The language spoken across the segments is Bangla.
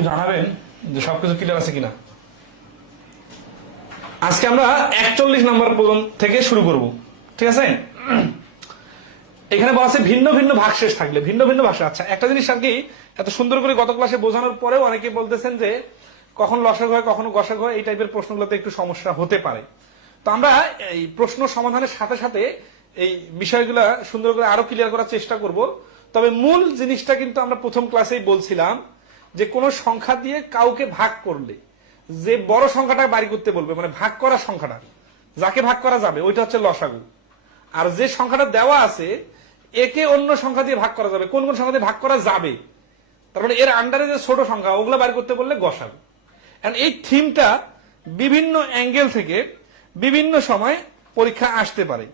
জানাবেন যে সবকিছু ক্লিয়ার আছে কিনা। আজকে আমরা 41 নম্বর থেকে শুরু করব, ঠিক আছে? এখানে বলা আছে ভিন্ন ভিন্ন ভাগশেষ থাকলে ভিন্ন ভিন্ন ভাষা। আচ্ছা, একটা জিনিস আর কি, এত সুন্দর করে গত ক্লাসে বোঝানোর পরেও অনেকে বলতেছেন যে কখন লসাগু হয় কখনো গসাগু হয়, এই টাইপের প্রশ্নগুলোতে একটু সমস্যা হতে পারে। তো আমরা এই প্রশ্ন সমাধানের সাথে সাথে এই বিষয়গুলো সুন্দর করে আরো ক্লিয়ার করার চেষ্টা করব। তবে মূল জিনিসটা কিন্তু আমরা প্রথম ক্লাসেই বলছিলাম যে কোন সংখ্যা দিয়ে কাউকে ভাগ করলে যে বড় সংখ্যাটা বাড়ি করতে বলবে, মানে ভাগ করা সংখ্যাটা যাকে ভাগ করা যাবে ওইটা হচ্ছে লসাগু। আর যে সংখ্যাটা দেওয়া আছে একে অন্য সংখ্যা দিয়ে ভাগ করা যাবে, কোন কোন সংখ্যা দিয়ে ভাগ করা যাবে, তারপরে এর আন্ডারে যে ছোট সংখ্যা ওগুলো বাড়ি করতে বললে গসাগু। এই থিমটা বিভিন্ন অ্যাঙ্গেল থেকে বিভিন্ন সময় পরীক্ষা আসতে পারে।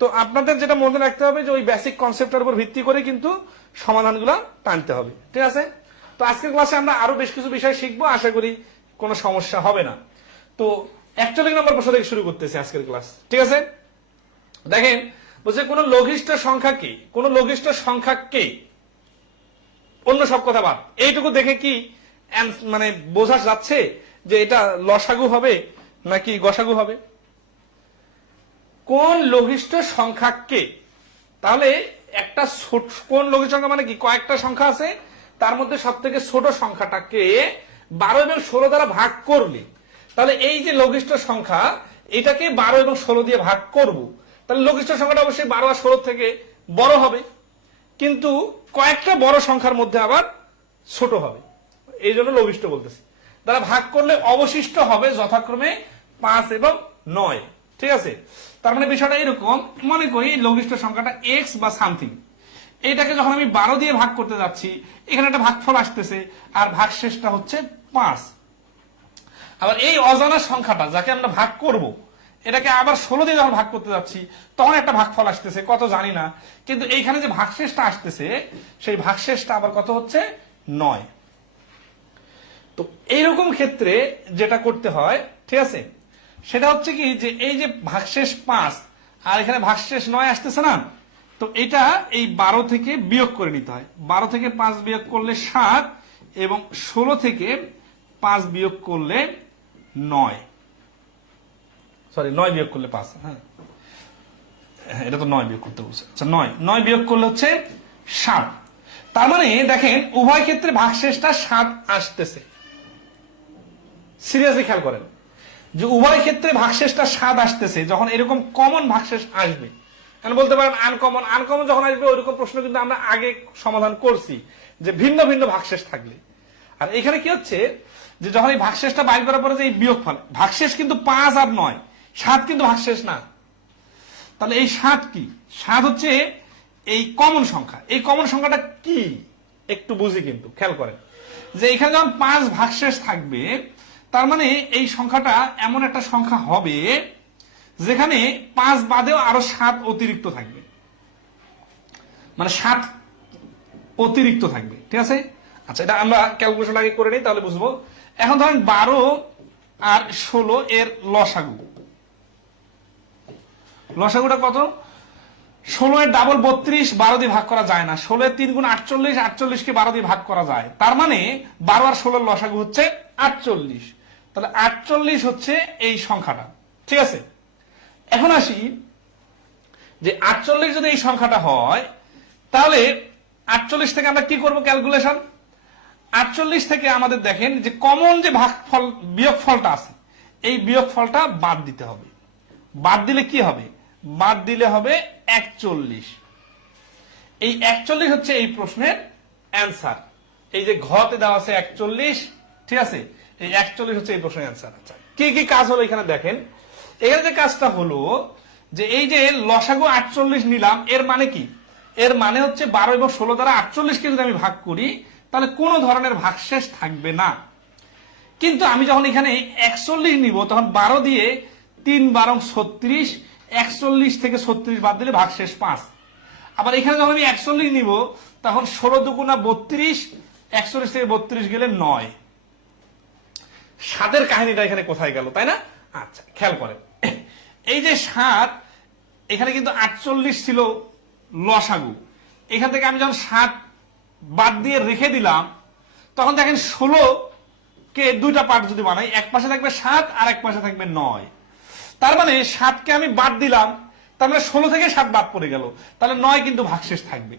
তো আপনাদের যেটা মনে রাখতে হবে যে ওই বেসিক কনসেপ্টের উপর ভিত্তি করে কিন্তু সমাধানগুলো টানতে হবে, ঠিক আছে? তো আজকের ক্লাসে আমরা আরো বেশ কিছু বিষয় শিখবো, আশা করি কোনো সমস্যা হবে না। তো 41 নম্বর প্রশ্ন থেকে শুরু করতেছি আজকের ক্লাস, ঠিক আছে? দেখেন বলছে কোন লঘিষ্ঠ সংখ্যা কি, কোন লঘিষ্ঠ সংখ্যা কে, অন্য সব কথা বাদ, এইটুকু দেখে কি মানে বোঝা যাচ্ছে যে এটা লসাগু হবে নাকি গসাগু হবে? কোন লঘিষ্ঠ সংখ্যা কে, তাহলে একটা কোন লঘিষ্ঠ সংখ্যা মানে কি, কয়েকটা সংখ্যা আছে তার মধ্যে সব থেকে ছোট সংখ্যাটাকে 12 এবং 16 দ্বারা ভাগ করলে, তাহলে এই যে লঘিষ্ঠ সংখ্যা এটাকে 12 এবং 16 দিয়ে ভাগ করব, তাহলে লঘিষ্ঠ সংখ্যাটা অবশ্যই 12 আর 16 থেকে বড় হবে, কিন্তু কয়েকটা বড় সংখ্যার মধ্যে আবার ছোট হবে, এই জন্য লঘিষ্ঠ বলতেছি। তারা ভাগ করলে অবশিষ্ট হবে যথাক্রমে 5 এবং 9, ঠিক আছে? তার মানে বিষয়টা এরকম, মনে করি লঘিষ্ঠ সংখ্যাটা এক্স বা সামথিং, এইটাকে যখন আমি 12 দিয়ে ভাগ করতে যাচ্ছি এখানে একটা ভাগফল আসতেছে আর ভাগশেষটা হচ্ছে 5। আবার এই অজানা সংখ্যাটা যাকে আমরা ভাগ করব এটাকে আবার 16 দিয়ে যখন ভাগ করতে যাচ্ছি তখন একটা ভাগফল আসতেছে, কত জানি না, কিন্তু এইখানে যে ভাগশেষটা আসতেছে সেই ভাগশেষটা আবার কত হচ্ছে 9। তো এইরকম ক্ষেত্রে যেটা করতে হয়, ঠিক আছে, সেটা হচ্ছে কি যে এই যে ভাগশেষ 5 আর এখানে ভাগশেষ 9 আসতেছে না, তো এটা এই 12 থেকে বিয়োগ করে নিতে হয়। 12 থেকে 5 বিয়োগ করলে 7 এবং 16 থেকে 5 বিয়োগ করলে 9, সরি 9 বিয়োগ করলে 5, হ্যাঁ এটা তো 9 বিয়োগ করতে বলছে। আচ্ছা 9 বিয়োগ করলে হচ্ছে 7। তার মানে দেখেন উভয় ক্ষেত্রে ভাগশেষটা 7 আসতেছে। সিরিয়াসলি খেয়াল করেন যে উভয় ক্ষেত্রে ভাগশেষটা 7 আসতেছে। যখন এরকম কমন ভাগশেষ আসবে, কারণ বলতে পারেন আনকমন যখন আসবে ওইরকম প্রশ্ন কিন্তু আমরা আগে সমাধান করছি যে ভিন্ন ভিন্ন ভাগশেষ থাকলে। আর এখানে কি হচ্ছে যে যখন এই ভাগশেষটা বাইর করার পরে যে এই বিয়োগফল, ভাগশেষ কিন্তু 5 আর 9, 7 কিন্তু ভাগশেষ না। তাহলে এই 7 কি, 7 হচ্ছে এই কমন সংখ্যা। এই কমন সংখ্যাটা কি একটু বুঝি, কিন্তু খেয়াল করেন যে এখানে যখন 5 ভাগশেষ থাকবে তার মানে এই সংখ্যাটা এমন একটা সংখ্যা হবে যেখানে 5 বাদেও আরো 7 অতিরিক্ত থাকবে, মানে 7 অতিরিক্ত থাকবে, ঠিক আছে? আচ্ছা, এটা আমরা ক্যালকুলেশন আগে করে নিই তাহলে বুঝবো। এখন ধরেন 12 আর 16 এর লসাগু, লসাগুটা কত? 16 এর ডাবল 32, 12 দিয়ে ভাগ করা যায় না। 16 এর 3 গুণ 48, 48 কে 12 দিয়ে ভাগ করা যায়, তার মানে 12 আর 16 লসাগু হচ্ছে 48। তাহলে 48 হচ্ছে এই সংখ্যাটা, ঠিক আছে? এখন আসি যে 48 যদি এই সংখ্যাটা হয় তাহলে 48 থেকে আমরা কি করব ক্যালকুলেশন? 48 থেকে আমাদের দেখেন যে কমন যে ভাগফল বিয়োগফলটা আছে এই বিয়োগফলটা বাদ দিতে হবে। বাদ দিলে কি হবে? বাদ দিলে হবে 41। এই 41 হচ্ছে এই প্রশ্নের অ্যান্সার। এই যে ঘতে দেওয়া আছে 41, ঠিক আছে, এই 41 হচ্ছে এই প্রশ্নের অ্যান্সার। আচ্ছা, কি কি কাজ হলো এখানে দেখেন। এখানে যে কাজটা হলো যে এই যে লসাগু 48 নিলাম, এর মানে কি? এর মানে হচ্ছে 12 এবং 16 দ্বারা 48 কে যদি আমি ভাগ করি তাহলে কোনো ধরনের ভাগশেষ থাকবে না। কিন্তু আমি যখন এখানে 41 নিব তখন 12 দিয়ে 3 12 36, 41 থেকে 36 বাদ দিলে ভাগশেষ 5। আবার এখানে যখন আমি 41 নিব তখন 16 দুগুণা 32, 41 থেকে 32 গেলে 9। 7 এর কাহিনীটা এখানে কোথায় গেল, তাই না? আচ্ছা খেয়াল করেন, এই যে 7 এখানে কিন্তু 48 ছিল লসাগু, এখান থেকে আমি যখন 7 বাদ দিয়ে রেখে দিলাম তখন দেখেন 16 কে দুইটা পার্ট যদি বানাই, এক পাশে থাকবে 7 আর এক পাশে থাকবে 9। তার মানে 7 কে আমি বাদ দিলাম, তার মানে 16 থেকে 7 বাদ পড়ে গেল, তাহলে 9 কিন্তু ভাগশেষ থাকবে।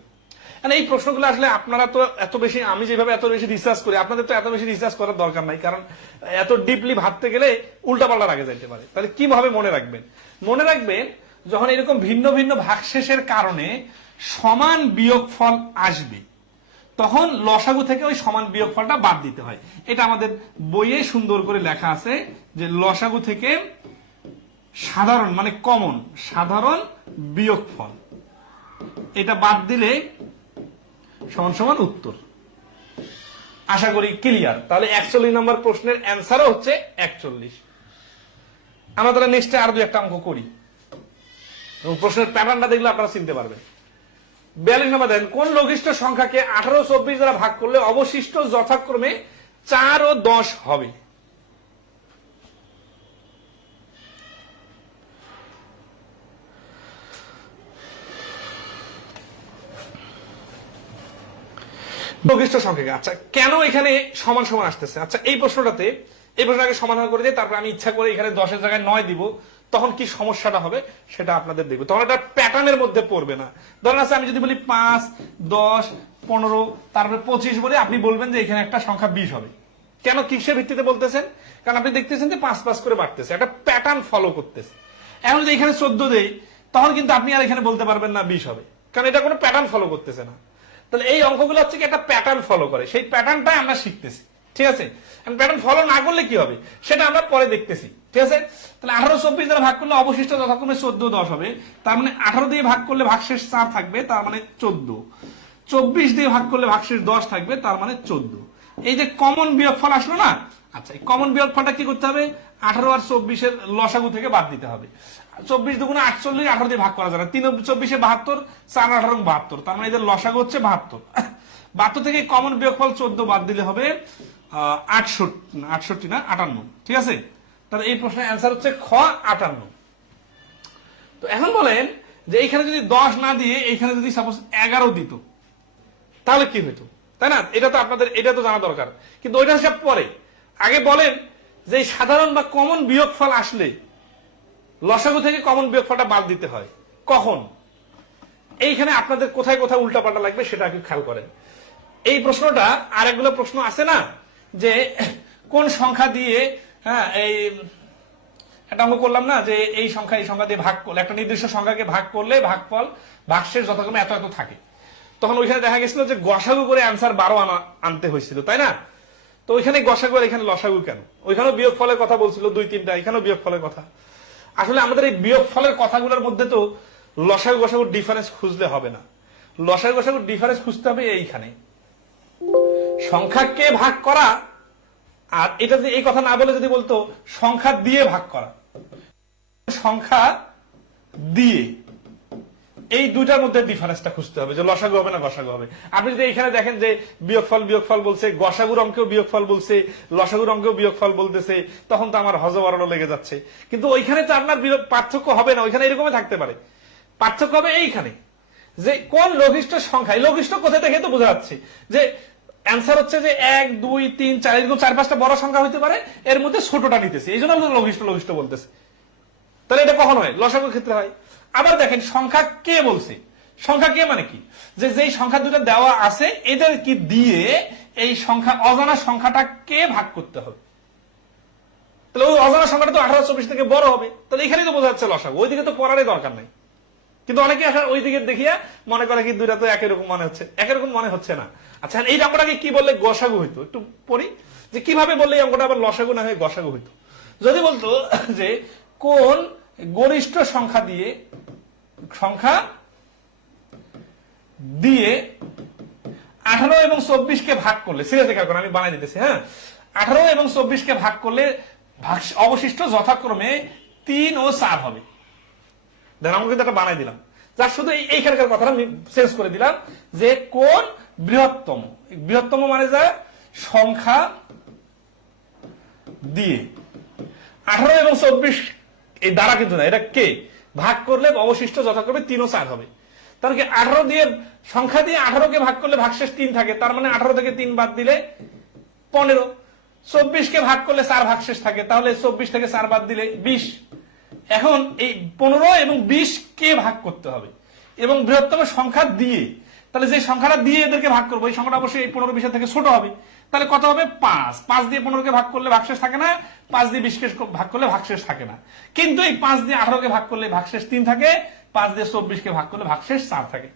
এই প্রশ্নগুলো আসলে আপনারা তো এত বেশি, আমি যেভাবে এত বেশি রিসার্চ করি, আপনাদের তো এত বেশি রিসার্চ করার দরকার নাই, কারণ এত ডিপলি ভাবতে গেলে উল্টাপাল্টা আগে যাইতে পারে। তাহলে কিভাবে মনে রাখবেন? মনে রাখবেন যখন এরকম ভিন্ন ভিন্ন ভাগশেষের কারণে সমান বিয়োগফল আসবে, তখন লসাগু থেকে ওই সমান বিয়োগফলটা বাদ দিতে হয়। এটা আমাদের বইয়ে সুন্দর করে লেখা আছে যে লসাগু থেকে সাধারণ মানে কমন সাধারণ বিয়োগফল এটা বাদ দিলে সমান সমান উত্তর। আশা করি ক্লিয়ার। তাহলে 41 নম্বর প্রশ্নের অ্যান্সারও হচ্ছে 41। আমরা তাহলে নেক্সটে আরো দুই একটা অঙ্ক করি এবং প্রশ্নের প্যাটার্নটা দেখলে আপনারা চিনতে পারবেন। 42 নম্বর দেন, কোন লঘিষ্ঠ সংখ্যাকে 18 ও 24 দ্বারা ভাগ করলে অবশিষ্ট যথাক্রমে 4 ও 10 হবে? লঘিষ্ঠ সংখ্যাকে, আচ্ছা কেন এখানে সমান সমান আসতেছে? আচ্ছা এই প্রশ্নটাতে এই প্রশ্নটাকে সমাধান করে দিয়ে তারপর আমি ইচ্ছা করে এখানে 10 এর জায়গায় 9 দিব, তখন কি সমস্যাটা হবে সেটা আপনাদের দেখবো। তখন এটা প্যাটার্নের মধ্যে পড়বে না। ধরেন আছে আমি যদি বলি 5, 10, 15 তারপরে 25 বলে, আপনি বলবেন যে এখানে একটা সংখ্যা 20 হবে। কেন, কিসের ভিত্তিতে বলতেছেন? কারণ আপনি দেখতেছেন যে 5 5 করে বাড়তেছে, একটা প্যাটার্ন ফলো করতেছে। এখন যদি এখানে 14 দেই, তখন কিন্তু আপনি আর এখানে বলতে পারবেন না 20 হবে, কারণ এটা কোনো প্যাটার্ন ফলো করতেছে না। তাহলে এই অঙ্কগুলো হচ্ছে কি একটা প্যাটার্ন ফলো করে, সেই প্যাটার্নটাই আমরা শিখতেছি। ঠিক আছে, প্যাটার্ন ফলো না করলে কি হবে সেটা আমরা পরে দেখতেছি। ঠিক আছে, তাহলে 18 24 দ্বারা ভাগ করলে অবশিষ্ট যথাক্রমে 14 10 হবে। তার মানে 18 দিয়ে ভাগ করলে ভাগশেষ 4 থাকবে, তার মানে 14। 24 দিয়ে ভাগ করলে ভাগশেষ 10 থাকবে, তার মানে 14। এই যে কমন বিয়োগফল আসলো না, আচ্ছা এই কমন বিয়োগফলটা কি করতে হবে? 18 আর 24 এর লসাগু থেকে বাদ দিতে হবে। 24 দুগুণে 48, 18 দিয়ে ভাগ করা যায় না। 3 24 72, 4 18 72, তার মানে এদের লসাগু হচ্ছে 72। 72 থেকে কমন বিয়োগফল 14 বাদ দিলে হবে 68 না 58। ঠিক আছে, তাহলে এই প্রশ্নের অ্যান্সার হচ্ছে খ 58। তো এখন বলেন যে এইখানে যদি 10 না দিয়ে এইখানে যদি সাপোজ 11 দিত, তাহলে কি হইতো? তাই না? এটা তো আপনাদের এটা তো জানা দরকার, কিন্তু ওইটা হিসাব পরে। আগে বলেন যে সাধারণ বা কমন বিয়োগফল আসলে লসাগু থেকে কমন বিয়োগফলটা বাদ দিতে হয় কখন? এইখানে আপনাদের কোথায় কোথায় উল্টাপাল্টা লাগবে সেটা একটু খেয়াল করেন। এই প্রশ্নটা আর একগুলো প্রশ্ন আছে না, যে কোন সংখ্যা দিয়ে, হ্যাঁ এই একটা অঙ্ক করলাম না, যে এই সংখ্যা দিয়ে ভাগ করলে, একটা নির্দিষ্ট সংখ্যাকে ভাগ করলে ভাগফল ভাগশেষ যথাক্রমে এত এত থাকে। তখন ওইখানে দেখা গেছিল যে গসাগু করে অ্যান্সার 12 আনতে হয়েছিল, তাই না? তো ওইখানে গসাগু আর এখানে লসাগু কেন? ওইখানেও বিয়োগফলের কথা বলছিল 2-3টা, এখানেও বিয়োগফলের কথা। আসলে আমাদের এই বিয়োগফলের কথাগুলোর মধ্যে তো লসাগু গসাগুর ডিফারেন্স খুঁজলে হবে না। লসাগু গসাগুর ডিফারেন্স খুঁজতে হবে এইখানে, সংখ্যাকে ভাগ করা। আর এটা যদি এই কথা না বলে যদি বলতো সংখ্যা দিয়ে ভাগ করা, সংখ্যা দিয়ে, এই দুইটার মধ্যে ডিফারেন্সটা খুঁজতে হবে যে লসাগু হবে না গসাগু হবে। আপনি যদি এখানে দেখেন যে বিয়োগফল বলছে, গসাগুর অঙ্কেও বিয়োগফল বলছে, লসাগুর অঙ্কেও বিয়োগফল বলতেছে, তখন তো আমার হজবরল লেগে যাচ্ছে। কিন্তু ওইখানে তো আপনার পার্থক্য হবে না, ওইখানে এরকমই থাকতে পারে। পার্থক্য হবে এইখানে যে কোন লঘিষ্ঠ সংখ্যা, লঘিষ্ঠ কোথায় থেকে তো বোঝা যাচ্ছে যে অ্যান্সার হচ্ছে যে 1 2 3 4 এরকম 4-5টা বড় সংখ্যা হইতে পারে, এর মধ্যে ছোটটা নিতেছে, এই জন্য লঘিষ্ঠ বলতেছে। তাহলে এটা কখন হয়? লসাগুর ক্ষেত্রে হয়। আবার দেখেন সংখ্যা কে বলছে, সংখ্যা কে মানে কি, যে যেই সংখ্যা দুটো দেওয়া আছে এদের কি দিয়ে এই সংখ্যা অজানা সংখ্যাটাকে ভাগ করতে হবে। তাহলে ওই অজানা সংখ্যাটা তো 18 24 থেকে বড় হবে, তাহলে এখানেই তো বোঝা যাচ্ছে লসাগু। ওইদিকে তো পড়ারই দরকার নাই, কিন্তু অনেকে আসলে ওই দিকে দেখিয়া মনে করে কি দুইটা তো একই রকম মনে হচ্ছে, একই রকম মনে হচ্ছে না। আচ্ছা এই অঙ্কটাকে কি বললে গসাগু হইতো একটু পড়ি, যে কিভাবে বললে এই অঙ্কটা আবার লসাগু না হয়ে গসাগু হইতো। যদি বলতো যে কোন গরিষ্ঠ সংখ্যা দিয়ে 18 এবং 24 কে ভাগ করলে, সিরিয়াসলি খেয়াল করেন আমি বানাই দিতেছি, হ্যাঁ 18 এবং 24 কে ভাগ করলে অবশিষ্ট যথাক্রমে 3 ও 4 হবে। দেখেন আমরা কিন্তু একটা বানাই দিলাম, যার শুধু এইখানকার কথাটা আমি চেঞ্জ করে দিলাম, যে কোন বৃহত্তম মানে যা সংখ্যা দিয়ে 18 এবং 24 এই দ্বারা কিন্তু না, এটা কে ভাগ করলে অবশিষ্ট যথাক্রমে 3 ও 4 হবে। তার কি 18 দিয়ে সংখ্যা দিয়ে 18 কে ভাগ করলে ভাগশেষ 3 থাকে, তার মানে 18 থেকে 3 বাদ দিলে 15। 24 কে ভাগ করলে 4 ভাগশেষ থাকে, তাহলে 24 থেকে 4 বাদ দিলে 20। এখন এই 15 এবং 20 কে ভাগ করতে হবে এবং বৃহত্তম সংখ্যা দিয়ে, তাহলে যে সংখ্যাটা দিয়ে এদেরকে ভাগ করবো এই সংখ্যাটা অবশ্যই এই 15 20 থেকে ছোট হবে। তাহলে কত হবে? 5। 5 দিয়ে 15 কে ভাগ করলে ভাগশেষ থাকে না, 5 দিয়ে 20 কে ভাগ করলে ভাগশেষ থাকে না। কিন্তু এই 5 দিয়ে 18 কে ভাগ করলে ভাগশেষ 3 থাকে, 5 দিয়ে 24 কে ভাগ করলে ভাগশেষ 4 থাকে।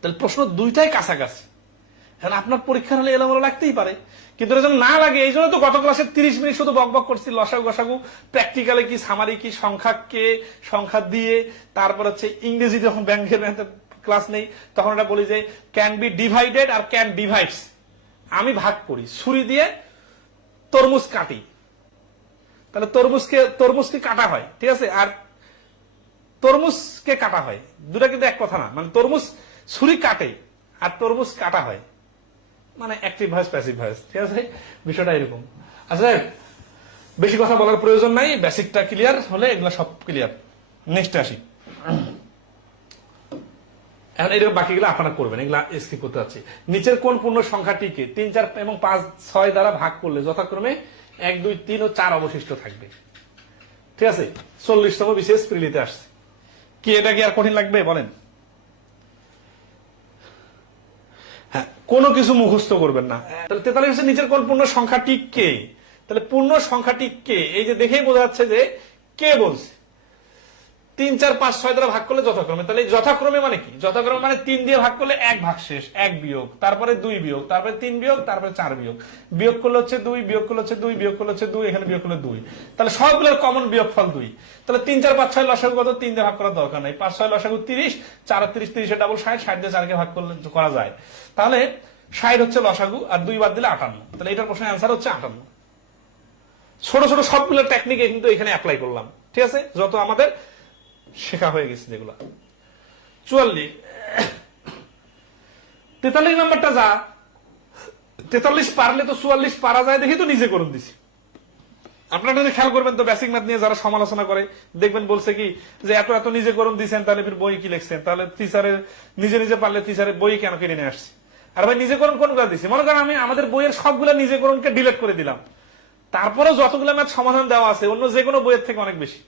তাহলে প্রশ্ন দুইটাই কাছাকাছি। এখন আপনার পরীক্ষার হলে এলোমেলো লাগতেই পারে, কিন্তু এটা যেন না লাগে এই জন্য তো গত ক্লাসে 30 মিনিট শুধু বকবক করছি লসাগু গসাগু, প্র্যাকটিক্যালে কি, সামারি কি, সংখ্যা কে, সংখ্যা দিয়ে, তারপর হচ্ছে ইংরেজি যখন ব্যাংকের ক্লাস নেই তখন এটা বলি যে ক্যান বি ডিভাইডেড আর ক্যান ডিভাইডস। আমি ভাগ করি, ছুরি দিয়ে তরমুজ কাটি, তাহলে তরমুজকে কাটা হয়, ঠিক আছে, আর তরমুজকে কাটা হয়, দুটা কিন্তু এক কথা না। মানে তরমুজ ছুরি কাটে আর তরমুজ কাটা হয়, মানে অ্যাক্টিভ ভয়েস প্যাসিভ ভয়েস, ঠিক আছে, বিষয়টা এরকম। আচ্ছা, বেশি কথা বলার প্রয়োজন নাই, বেসিকটা ক্লিয়ার হলে এগুলা সব ক্লিয়ার। নেক্সট আসি। এখন এরকম বাকিগুলো আপনারা করবেন, এগুলা স্কিপ করতে যাচ্ছি। নিচের কোন পূর্ণ সংখ্যাটিকে 3 4 এবং 5 6 দ্বারা ভাগ করলে যথাক্রমে 1 2 3 ও 4 অবশিষ্ট থাকবে? ঠিক আছে, 40তম বিশেষ প্রিলিতে আসছে। কি এটা কি আর কঠিন লাগবে বলেন? হ্যাঁ, কোনো কিছু মুখস্থ করবেন না। তাহলে 43 হচ্ছে নিচের কোন পূর্ণ সংখ্যাটি কে? তাহলে পূর্ণ সংখ্যাটি কে, এই যে দেখেই বোঝা যাচ্ছে যে কে বলছে। 3 4 5 6 দ্বারা ভাগ করলে যথাক্রমে, তাহলে যথাক্রমে মানে কি? যথাক্রমে মানে 3 দিয়ে ভাগ করলে 1 ভাগশেষ, 1 বিয়োগ, তারপরে 2 বিয়োগ, তারপরে 3 বিয়োগ, তারপরে 4 বিয়োগ, বিয়োগ করলে হচ্ছে 2, বিয়োগ করলে হচ্ছে 2, বিয়োগ করলে হচ্ছে 2, এখানে বিয়োগ করলে 2, তাহলে সবগুলোর কমন বিয়োগফল 2। তাহলে 3 4 5 6 লসাগু কত? 3 দিয়ে ভাগ করার দরকার নাই। 5 6 লসাগু 30, 4 30, 30 এর ডাবল 60, 60 দিয়ে 4 কে ভাগ করলে করা যায়, তাহলে 60 হচ্ছে লসাগু, আর 2 বাদ দিলে 58। তাহলে এটার প্রশ্নের অ্যান্সার হচ্ছে 58। ছোট ছোট সবগুলো টেকনিক কিন্তু এখানে অ্যাপ্লাই করলাম, ঠিক আছে, যত আমাদের শেখা হয়ে গেছে যেগুলো। 44 43 নাম্বারটা যা, 43 পারলে তো 44 পারা যায় দেখি তো নিজে করুন দিছি। আপনারা যদি খেয়াল করবেন তো বেসিক ম্যাথ নিয়ে যারা সমালোচনা করে দেখবেন বলছে কি যে এত এত নিজে করুন দিচ্ছেন, তাহলে ফির বই কি লিখছেন, তাহলে টিচারের নিজে নিজে পারলে টিচারের বই কেন কিনে নিয়ে আসছে? আর ভাই নিজে করুন কোনগুলো দিছি? মনে করেন আমি আমাদের বইয়ের সবগুলা নিজে করুনকে ডিলিট করে দিলাম, তারপরে যতগুলো ম্যাথ সমাধান দেওয়া আছে অন্য যে কোনো বইয়ের থেকে অনেক বেশি।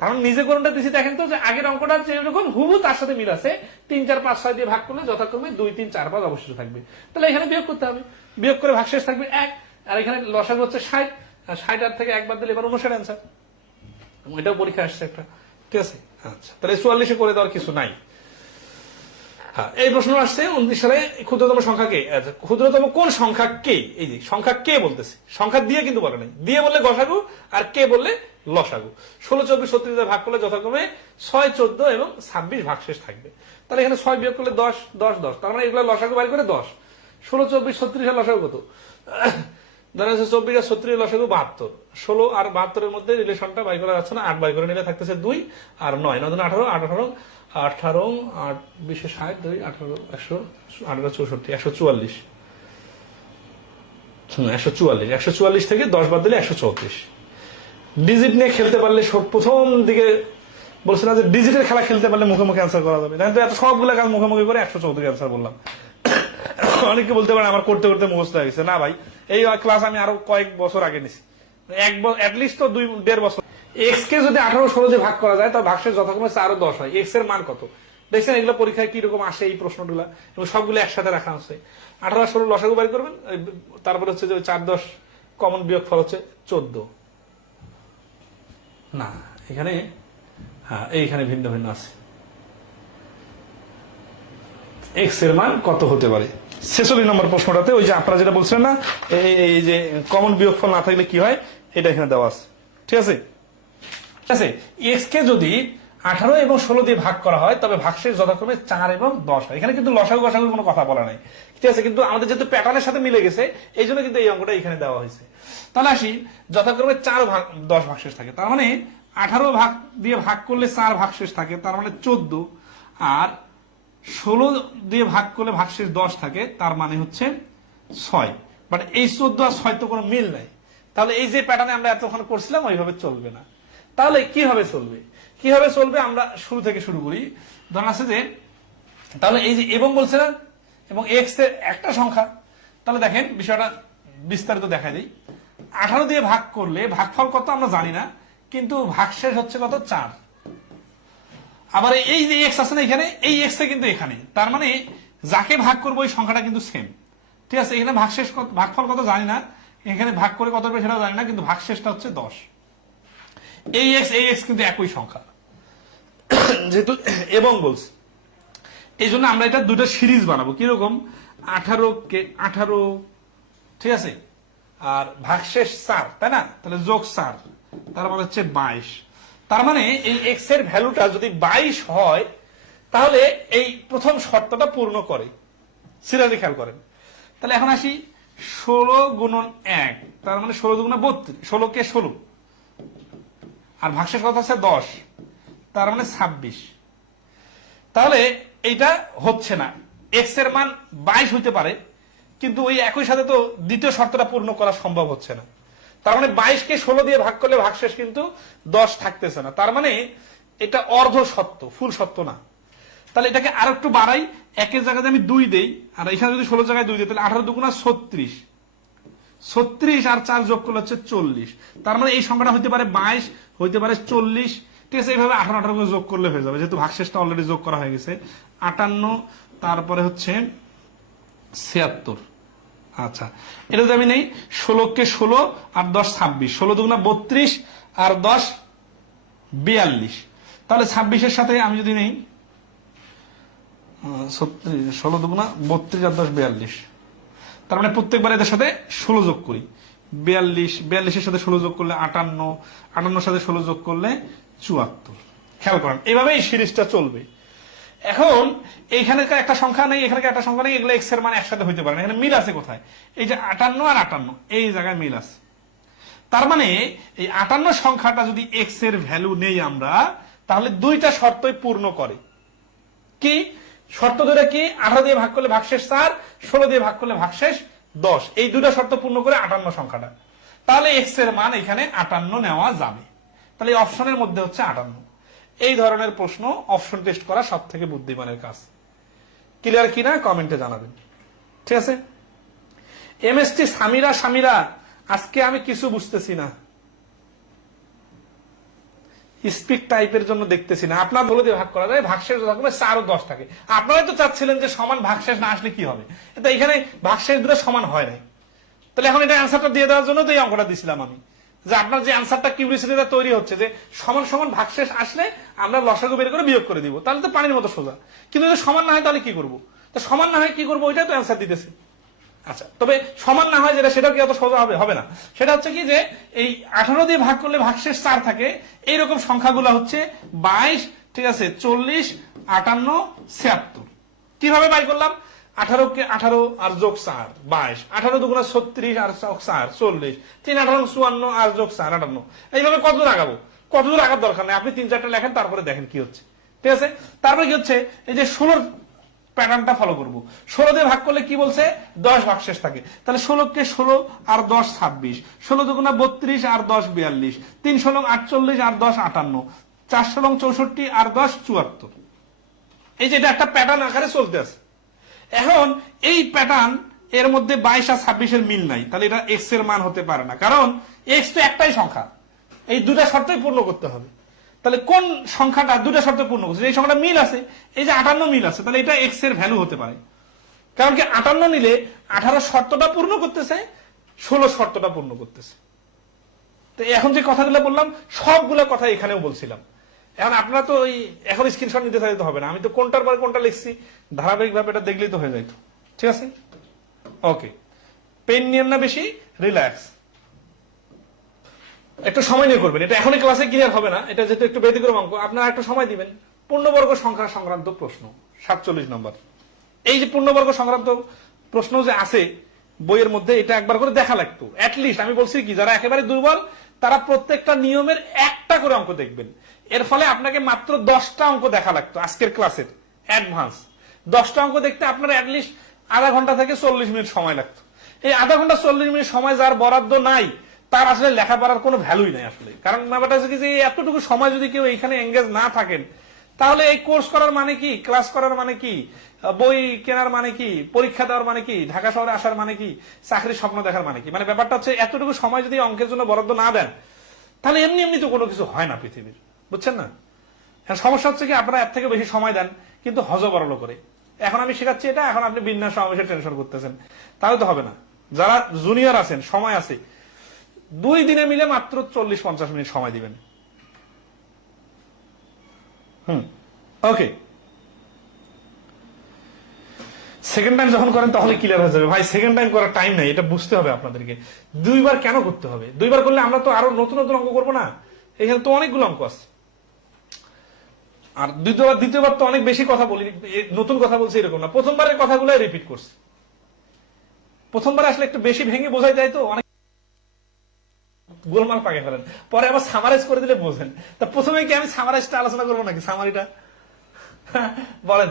কারণ নিজে করুনটা দিছি, দেখেন তো যে আগের অঙ্কটা যেরকম হুবু তার সাথে মিল আছে। 3 4 5 6 দিয়ে ভাগ করলে যথাক্রমে 2 3 4 5 অবশিষ্ট থাকবে। তাহলে এখানে বিয়োগ করতে হবে, বিয়োগ করে ভাগশেষ থাকবে 1, আর এখানে লসাগু হচ্ছে 60, আর 60 আর থেকে 1 বাদ দিলে এবার 59 অ্যান্সার। এটাও পরীক্ষা আসছে একটা, ঠিক আছে। আচ্ছা, তাহলে 44 করে দেওয়ার কিছু নাই। হ্যাঁ, এই প্রশ্ন আসছে 29 সালে ক্ষুদ্রতম সংখ্যা কে? আচ্ছা, ক্ষুদ্রতম কোন সংখ্যা কে? এই যে সংখ্যা কে বলতেছে, সংখ্যা দিয়ে কিন্তু বলে নাই, দিয়ে বললে গসাগু আর কে বললে লসাগু। 16 24 36 ভাগ করলে যথাক্রমে 6 14 এবং 26 ভাগশেষ থাকবে। তাহলে এখানে 6 বিয়োগ করলে 10 10 10, তার মানে এগুলো লসাগু বাইর করে 10। 16 24 36 এর লসাগু কত? ধরেন 24 আর 36 এর লসাগু 72। 16 আর 72 এর মধ্যে রিলেশনটা বাই করা যাচ্ছে না, 8 বাই করে নিলে থাকতেছে 2 আর 9 9 18 18 18 8 20 60 2 18 100 18 64 144। 144 144 থেকে 10 বাদ দিলে 134। ডিজিট নিয়ে খেলতে পারলে প্রথম দিকে বলছে না যে ডিজিটের খেলা খেলতে পারলে মুখে মুখে অ্যান্সার করা যাবে, তাই তো এত সবগুলো কাজ মুখে মুখে করে 134 অ্যান্সার বললাম। অনেকে বলতে পারে আমার করতে করতে মুখস্থ হয়ে গেছে। না ভাই, এই ক্লাস আমি আরো কয়েক বছর আগে নিছি, অ্যাটলিস্ট তো 2.5 বছর। এক্স কে যদি 18 16 দিয়ে ভাগ করা যায় তাহলে ভাগশেষ যথাক্রমে 4 ও 10 হয়। এক্স এর মান কত? দেখছেন এগুলো পরীক্ষায় কিরকম আসে এই প্রশ্নগুলা, এবং সবগুলো একসাথে রাখা আছে। 18 16 লসাগু বাড়ি করবেন, তারপরে হচ্ছে যে 4 10 কমন বিয়োগ ফল হচ্ছে 14। না, এখানে হ্যাঁ এইখানে ভিন্ন ভিন্ন আছে। এক্স এর মান কত হতে পারে? 46 নম্বর প্রশ্নটাতে ওই যে আপনারা যেটা বলছিলেন না, এই যে কমন বিয়োগফল না থাকলে কি হয়, এটা এখানে দেওয়া আছে, ঠিক আছে। ঠিক আছে, এক্স কে যদি 18 এবং 16 দিয়ে ভাগ করা হয় তবে ভাগশেষ যথাক্রমে 4 এবং 10 হয়। এখানে কিন্তু লসাগু গসাগুর কোনো কথা বলা নাই, ঠিক আছে, কিন্তু আমাদের যেহেতু প্যাটার্নের সাথে মিলে গেছে এই জন্য কিন্তু এই অঙ্কটা এখানে দেওয়া হয়েছে। তাহলে আসি, যথাক্রমে 4 ভাগ 10 ভাগশেষ থাকে, তার মানে 18 ভাগ দিয়ে ভাগ করলে 4 ভাগশেষ থাকে, তার মানে 14, আর 16 দিয়ে ভাগ করলে ভাগশেষ 10 থাকে, তার মানে হচ্ছে 6। বাট এই 14 আর 6 তো কোনো মিল নাই, তাহলে এই যে প্যাটার্নে আমরা এতক্ষণ করছিলাম ওইভাবে চলবে না। তাহলে কিভাবে চলবে? কিভাবে চলবে আমরা শুরু থেকে শুরু করি। ধরুন আছে যে, তাহলে এই যে এবং বলছে না, এবং এক্স এর একটা সংখ্যা, তাহলে দেখেন বিষয়টা বিস্তারিত দেখা দিই। 18 দিয়ে ভাগ করলে ভাগফল কত আমরা জানি না, কিন্তু ভাগশেষ হচ্ছে কত 4। আবার এই যে এক্স আছে না এখানে, এই এক্স কিন্তু এখানে, তার মানে যাকে ভাগ করবো ওই সংখ্যাটা কিন্তু সেম। ঠিক আছে, এখানে ভাগশেষ ভাগফল কত জানি না, এখানে ভাগ করে কত হবে সেটাও জানি না, কিন্তু ভাগশেষটা হচ্ছে 10। এই এক্স কিন্তু একই সংখ্যা, যেহেতু এবং বলছি এই জন্য আমরা এটা দুটো সিরিজ বানাবো। কিরকম, 18 ঠিক আছে, আর ভাগশেষ 4, তাই না, তাহলে যোগ 4, তার মানে হচ্ছে 22। তার মানে এই এক্স এর ভ্যালুটা যদি 22 হয় তাহলে এই প্রথম শর্তটা পূর্ণ করে। সিরিয়ালি খেয়াল করেন। তাহলে এখন আসি 16 গুণন 1, তার মানে 16 দুগুণে 32, 16 কে 16, আর ভাগশেষ কত আছে 10, তার মানে 26। তাহলে এইটা হচ্ছে না, এক্স এর মান 22 হইতে পারে, কিন্তু ওই একই সাথে তো দ্বিতীয় শর্তটা পূর্ণ করা সম্ভব হচ্ছে না। তার মানে 22 কে 16 দিয়ে ভাগ করলে ভাগশেষ কিন্তু 10 থাকতেছে না, তার মানে এটা অর্ধ সত্য, ফুল সত্য না। তাহলে এটাকে আর একটু বাড়াই, একের জায়গায় আমি 2 দেই, আর এখানে যদি 16 জায়গায় 2 দিই, তাহলে 18 দুগুণা 36, 36 আর 4 যোগ করলে হচ্ছে 40। তার মানে এই সংখ্যাটা হইতে পারে 22, হইতে পারে 40। ঠিক আছে, এইভাবে 18 করে যোগ করলে হয়ে যাবে, যেহেতু ভাগশেষটা অলরেডি যোগ করা হয়ে গেছে। 58, তারপরে হচ্ছে 76। আচ্ছা, এটা যদি আমি নেই 16 কে 16 আর 10 26, 16 দুগুণা 32 আর 10 42, তাহলে 26-এর সাথে আমি যদি নেই 16 দুগুণা 32 আর 10 42, তার মানে প্রত্যেকবার এদের সাথে 16 যোগ করি, 42, 42-এর সাথে 16 যোগ করলে 58, 58-এর সাথে 16 যোগ করলে 74। খেয়াল করেন, এইভাবে এই সিরিজটা চলবে। এখন এইখানে একটা সংখ্যা নেই, এখানে একটা সংখ্যা নেই, এগুলো এক্স এর মান একসাথে হইতে পারে না। এখানে মিল আছে কোথায়, এই যে 58 আর 58, এই জায়গায় মিল আছে। তার মানে এই 58 সংখ্যাটা যদি এক্স এর ভ্যালু নেই আমরা, তাহলে দুইটা শর্তই পূর্ণ করে। কি শর্ত ধরে, কি 18 দিয়ে ভাগ করলে ভাগশেষ 4, 16 দিয়ে ভাগ করলে ভাগশেষ 10, এই দুইটা শর্ত পূর্ণ করে 58 সংখ্যাটা। তাহলে এক্স এর মান এখানে 58 নেওয়া যাবে। তাহলে এই অপশনের মধ্যে হচ্ছে 58। এই ধরনের প্রশ্ন অপশন টেস্ট করা সব থেকে বুদ্ধিমানের কাজ। ক্লিয়ার কিনা কমেন্টে জানাবেন। ঠিক আছে, এমএসটি সামিরা, আজকে আমি কিছু বুঝতেছি না, স্পিক টাইপের জন্য দেখতেছি না। আপনার বলে দিয়ে ভাগ করা যায়, ভাগশেষ থাকবে 4 ও 10 থাকে। আপনারাই তো চাচ্ছিলেন যে সমান ভাগশেষ না আসলে কি হবে, তো এখানে ভাগশেষ দুটো সমান হয় নাই। তাহলে এখন এটা অ্যান্সারটা দিয়ে দেওয়ার জন্য তো এই অঙ্কটা দিছিলাম আমি, যে আপনার যে অ্যান্সারটা কিউরিসিটিটা তৈরি হচ্ছে যে সমান সমান ভাগশেষ আসলে আমরা লসাগু বের করে বিয়োগ করে দিব, তাহলে তো পানির মতো সোজা। কিন্তু যদি সমান না হয় তাহলে কি করবো, তো সমান না হয় কি করবো, ওইটাই তো অ্যান্সার দিতেছে। আচ্ছা, তবে সমান না হয় যেটা, সেটাও কি অত সোজা হবে না। সেটা হচ্ছে কি যে এই 18 দিয়ে ভাগ করলে ভাগশেষ 4 থাকে, এইরকম সংখ্যাগুলো হচ্ছে 22, ঠিক আছে, 40, 58, 76। কিভাবে বাই করলাম, 18 কে 18 আর যোগ 4 22, 18 দুগুণা 36 আর 4 40, 3 18 54 আর যোগ 4 58। এইভাবে কতদূর আগাবো, কতদূর আগার দরকার নেই, আপনি 3-4টা লেখেন, তারপরে দেখেন কি হচ্ছে। ঠিক আছে, তারপরে কি হচ্ছে, এই যে 16 প্যাটার্নটা ফলো করবো। 16 দিয়ে ভাগ করলে কি বলছে, 10 ভাগশেষ থাকে, তাহলে 16 কে 16 আর 10 26, 16 দুগুণা 32 আর 10 42, 3 16 48 আর 10 58, 4 16 64 আর 10 74। এই যে এটা একটা প্যাটার্ন আকারে চলতে আছে। এখন এই প্যাটার্ন এর মধ্যে 22 আর 26-এর মিল নাই, তাহলে এটা এক্স এর মান হতে পারে না, কারণ এক্স তো একটাই সংখ্যা, এই দুটা শর্তই পূর্ণ করতে হবে। তাহলে কোন সংখ্যাটা দুটা শর্ত পূর্ণ করছে, এই সংখ্যাটা মিল আছে, এই যে 58 মিল আছে, তাহলে এটা এক্স এর ভ্যালু হতে পারে। কারণ কি 58 নিলে 18 শর্তটা পূর্ণ করতেছে, 16 শর্তটা পূর্ণ করতেছে। তো এখন যে কথাগুলো বললাম সবগুলো কথা এখানেও বলছিলাম। এখন আপনারা তো এখন স্ক্রিনশট নিতে চাইতে হবে না, আমি তো কোনটার পর কোনটা লিখছি ধারাবাহিকভাবে এটা দেখলেই তো হয়ে যাইতো। ঠিক আছে, ওকে, পেন নিয়েন না বেশি, রিল্যাক্স, একটু সময় নিয়ে করবেন। এটা এখনই ক্লাসে ক্লিয়ার হবে না, এটা যেহেতু একটু ব্যতিক্রম অঙ্ক, আপনারা একটু সময় দিবেন। পূর্ণবর্গ সংখ্যা সংক্রান্ত প্রশ্ন 47 নম্বর। এই যে পূর্ণবর্গ সংক্রান্ত প্রশ্ন যে আছে বইয়ের মধ্যে, এটা একবার করে দেখা লাগতো। অ্যাটলিস্ট আমি বলছি কি, যারা একেবারে দুর্বল তারা প্রত্যেকটা নিয়মের একটা করে অঙ্ক দেখবেন। এর ফলে আপনাকে মাত্র 10টা অঙ্ক দেখা লাগতো আজকের ক্লাসের অ্যাডভান্স। 10টা অঙ্ক দেখতে আপনার অ্যাটলিস্ট আধা ঘন্টা থেকে 40 মিনিট সময় লাগতো। এই আধা ঘন্টা 40 মিনিট সময় যার বরাদ্দ নাই, তার আসলে লেখাপড়ার কোনো ভ্যালুই নাই আসলে। কারণ ব্যাপারটা হচ্ছে যে এতটুকু সময় যদি কেউ এখানে এঙ্গেজ না থাকেন, তাহলে এই কোর্স করার মানে কি, ক্লাস করার মানে কি, বই কেনার মানে কি, পরীক্ষা দেওয়ার মানে কি, ঢাকা শহরে আসার মানে কি, চাকরির স্বপ্ন দেখার মানে কি? মানে ব্যাপারটা হচ্ছে এতটুকু সময় যদি অঙ্কের জন্য বরাদ্দ না দেন তাহলে এমনি এমনি তো কোনো কিছু হয় না পৃথিবীর, বুঝছেন না? সমস্যা হচ্ছে কি আপনারা এর থেকে বেশি সময় দেন কিন্তু হজবরল করে। এখন আমি শেখাচ্ছি এটা, এখন আপনি বিন্যাস সমাবেশে টেনশন করতেছেন, তাহলে তো হবে না। যারা জুনিয়র আছেন, সময় আছে, 2 দিনে মিলে মাত্র 40-50 মিনিট সময় দিবেন। ওকে, সেকেন্ড টাইম যখন করেন তাহলে ক্লিয়ার হয়ে যাবে। ভাই সেকেন্ড টাইম করার টাইম নাই, এটা বুঝতে হবে আপনাদেরকে। 2 বার কেন করতে হবে? 2 বার করলে আমরা তো আরো নতুন নতুন অঙ্ক করবো না? এখানে তো অনেকগুলো অঙ্ক আছে। আর দ্বিতীয়বার তো অনেক বেশি কথা বলি, নতুন কথা বলছি এরকম না, প্রথমবারের কথাগুলো রিপিট করছি। প্রথমবার আসলে একটু বেশি ভেঙে বোঝাই যায় তো, অনেক গোলমাল পাকে ফেলেন, পরে আবার সামারাইজ করে দিলে বোঝেন। তা প্রথমে কি আমি সামারাইজটা আলোচনা করবো নাকি সামারিটা? বলেন।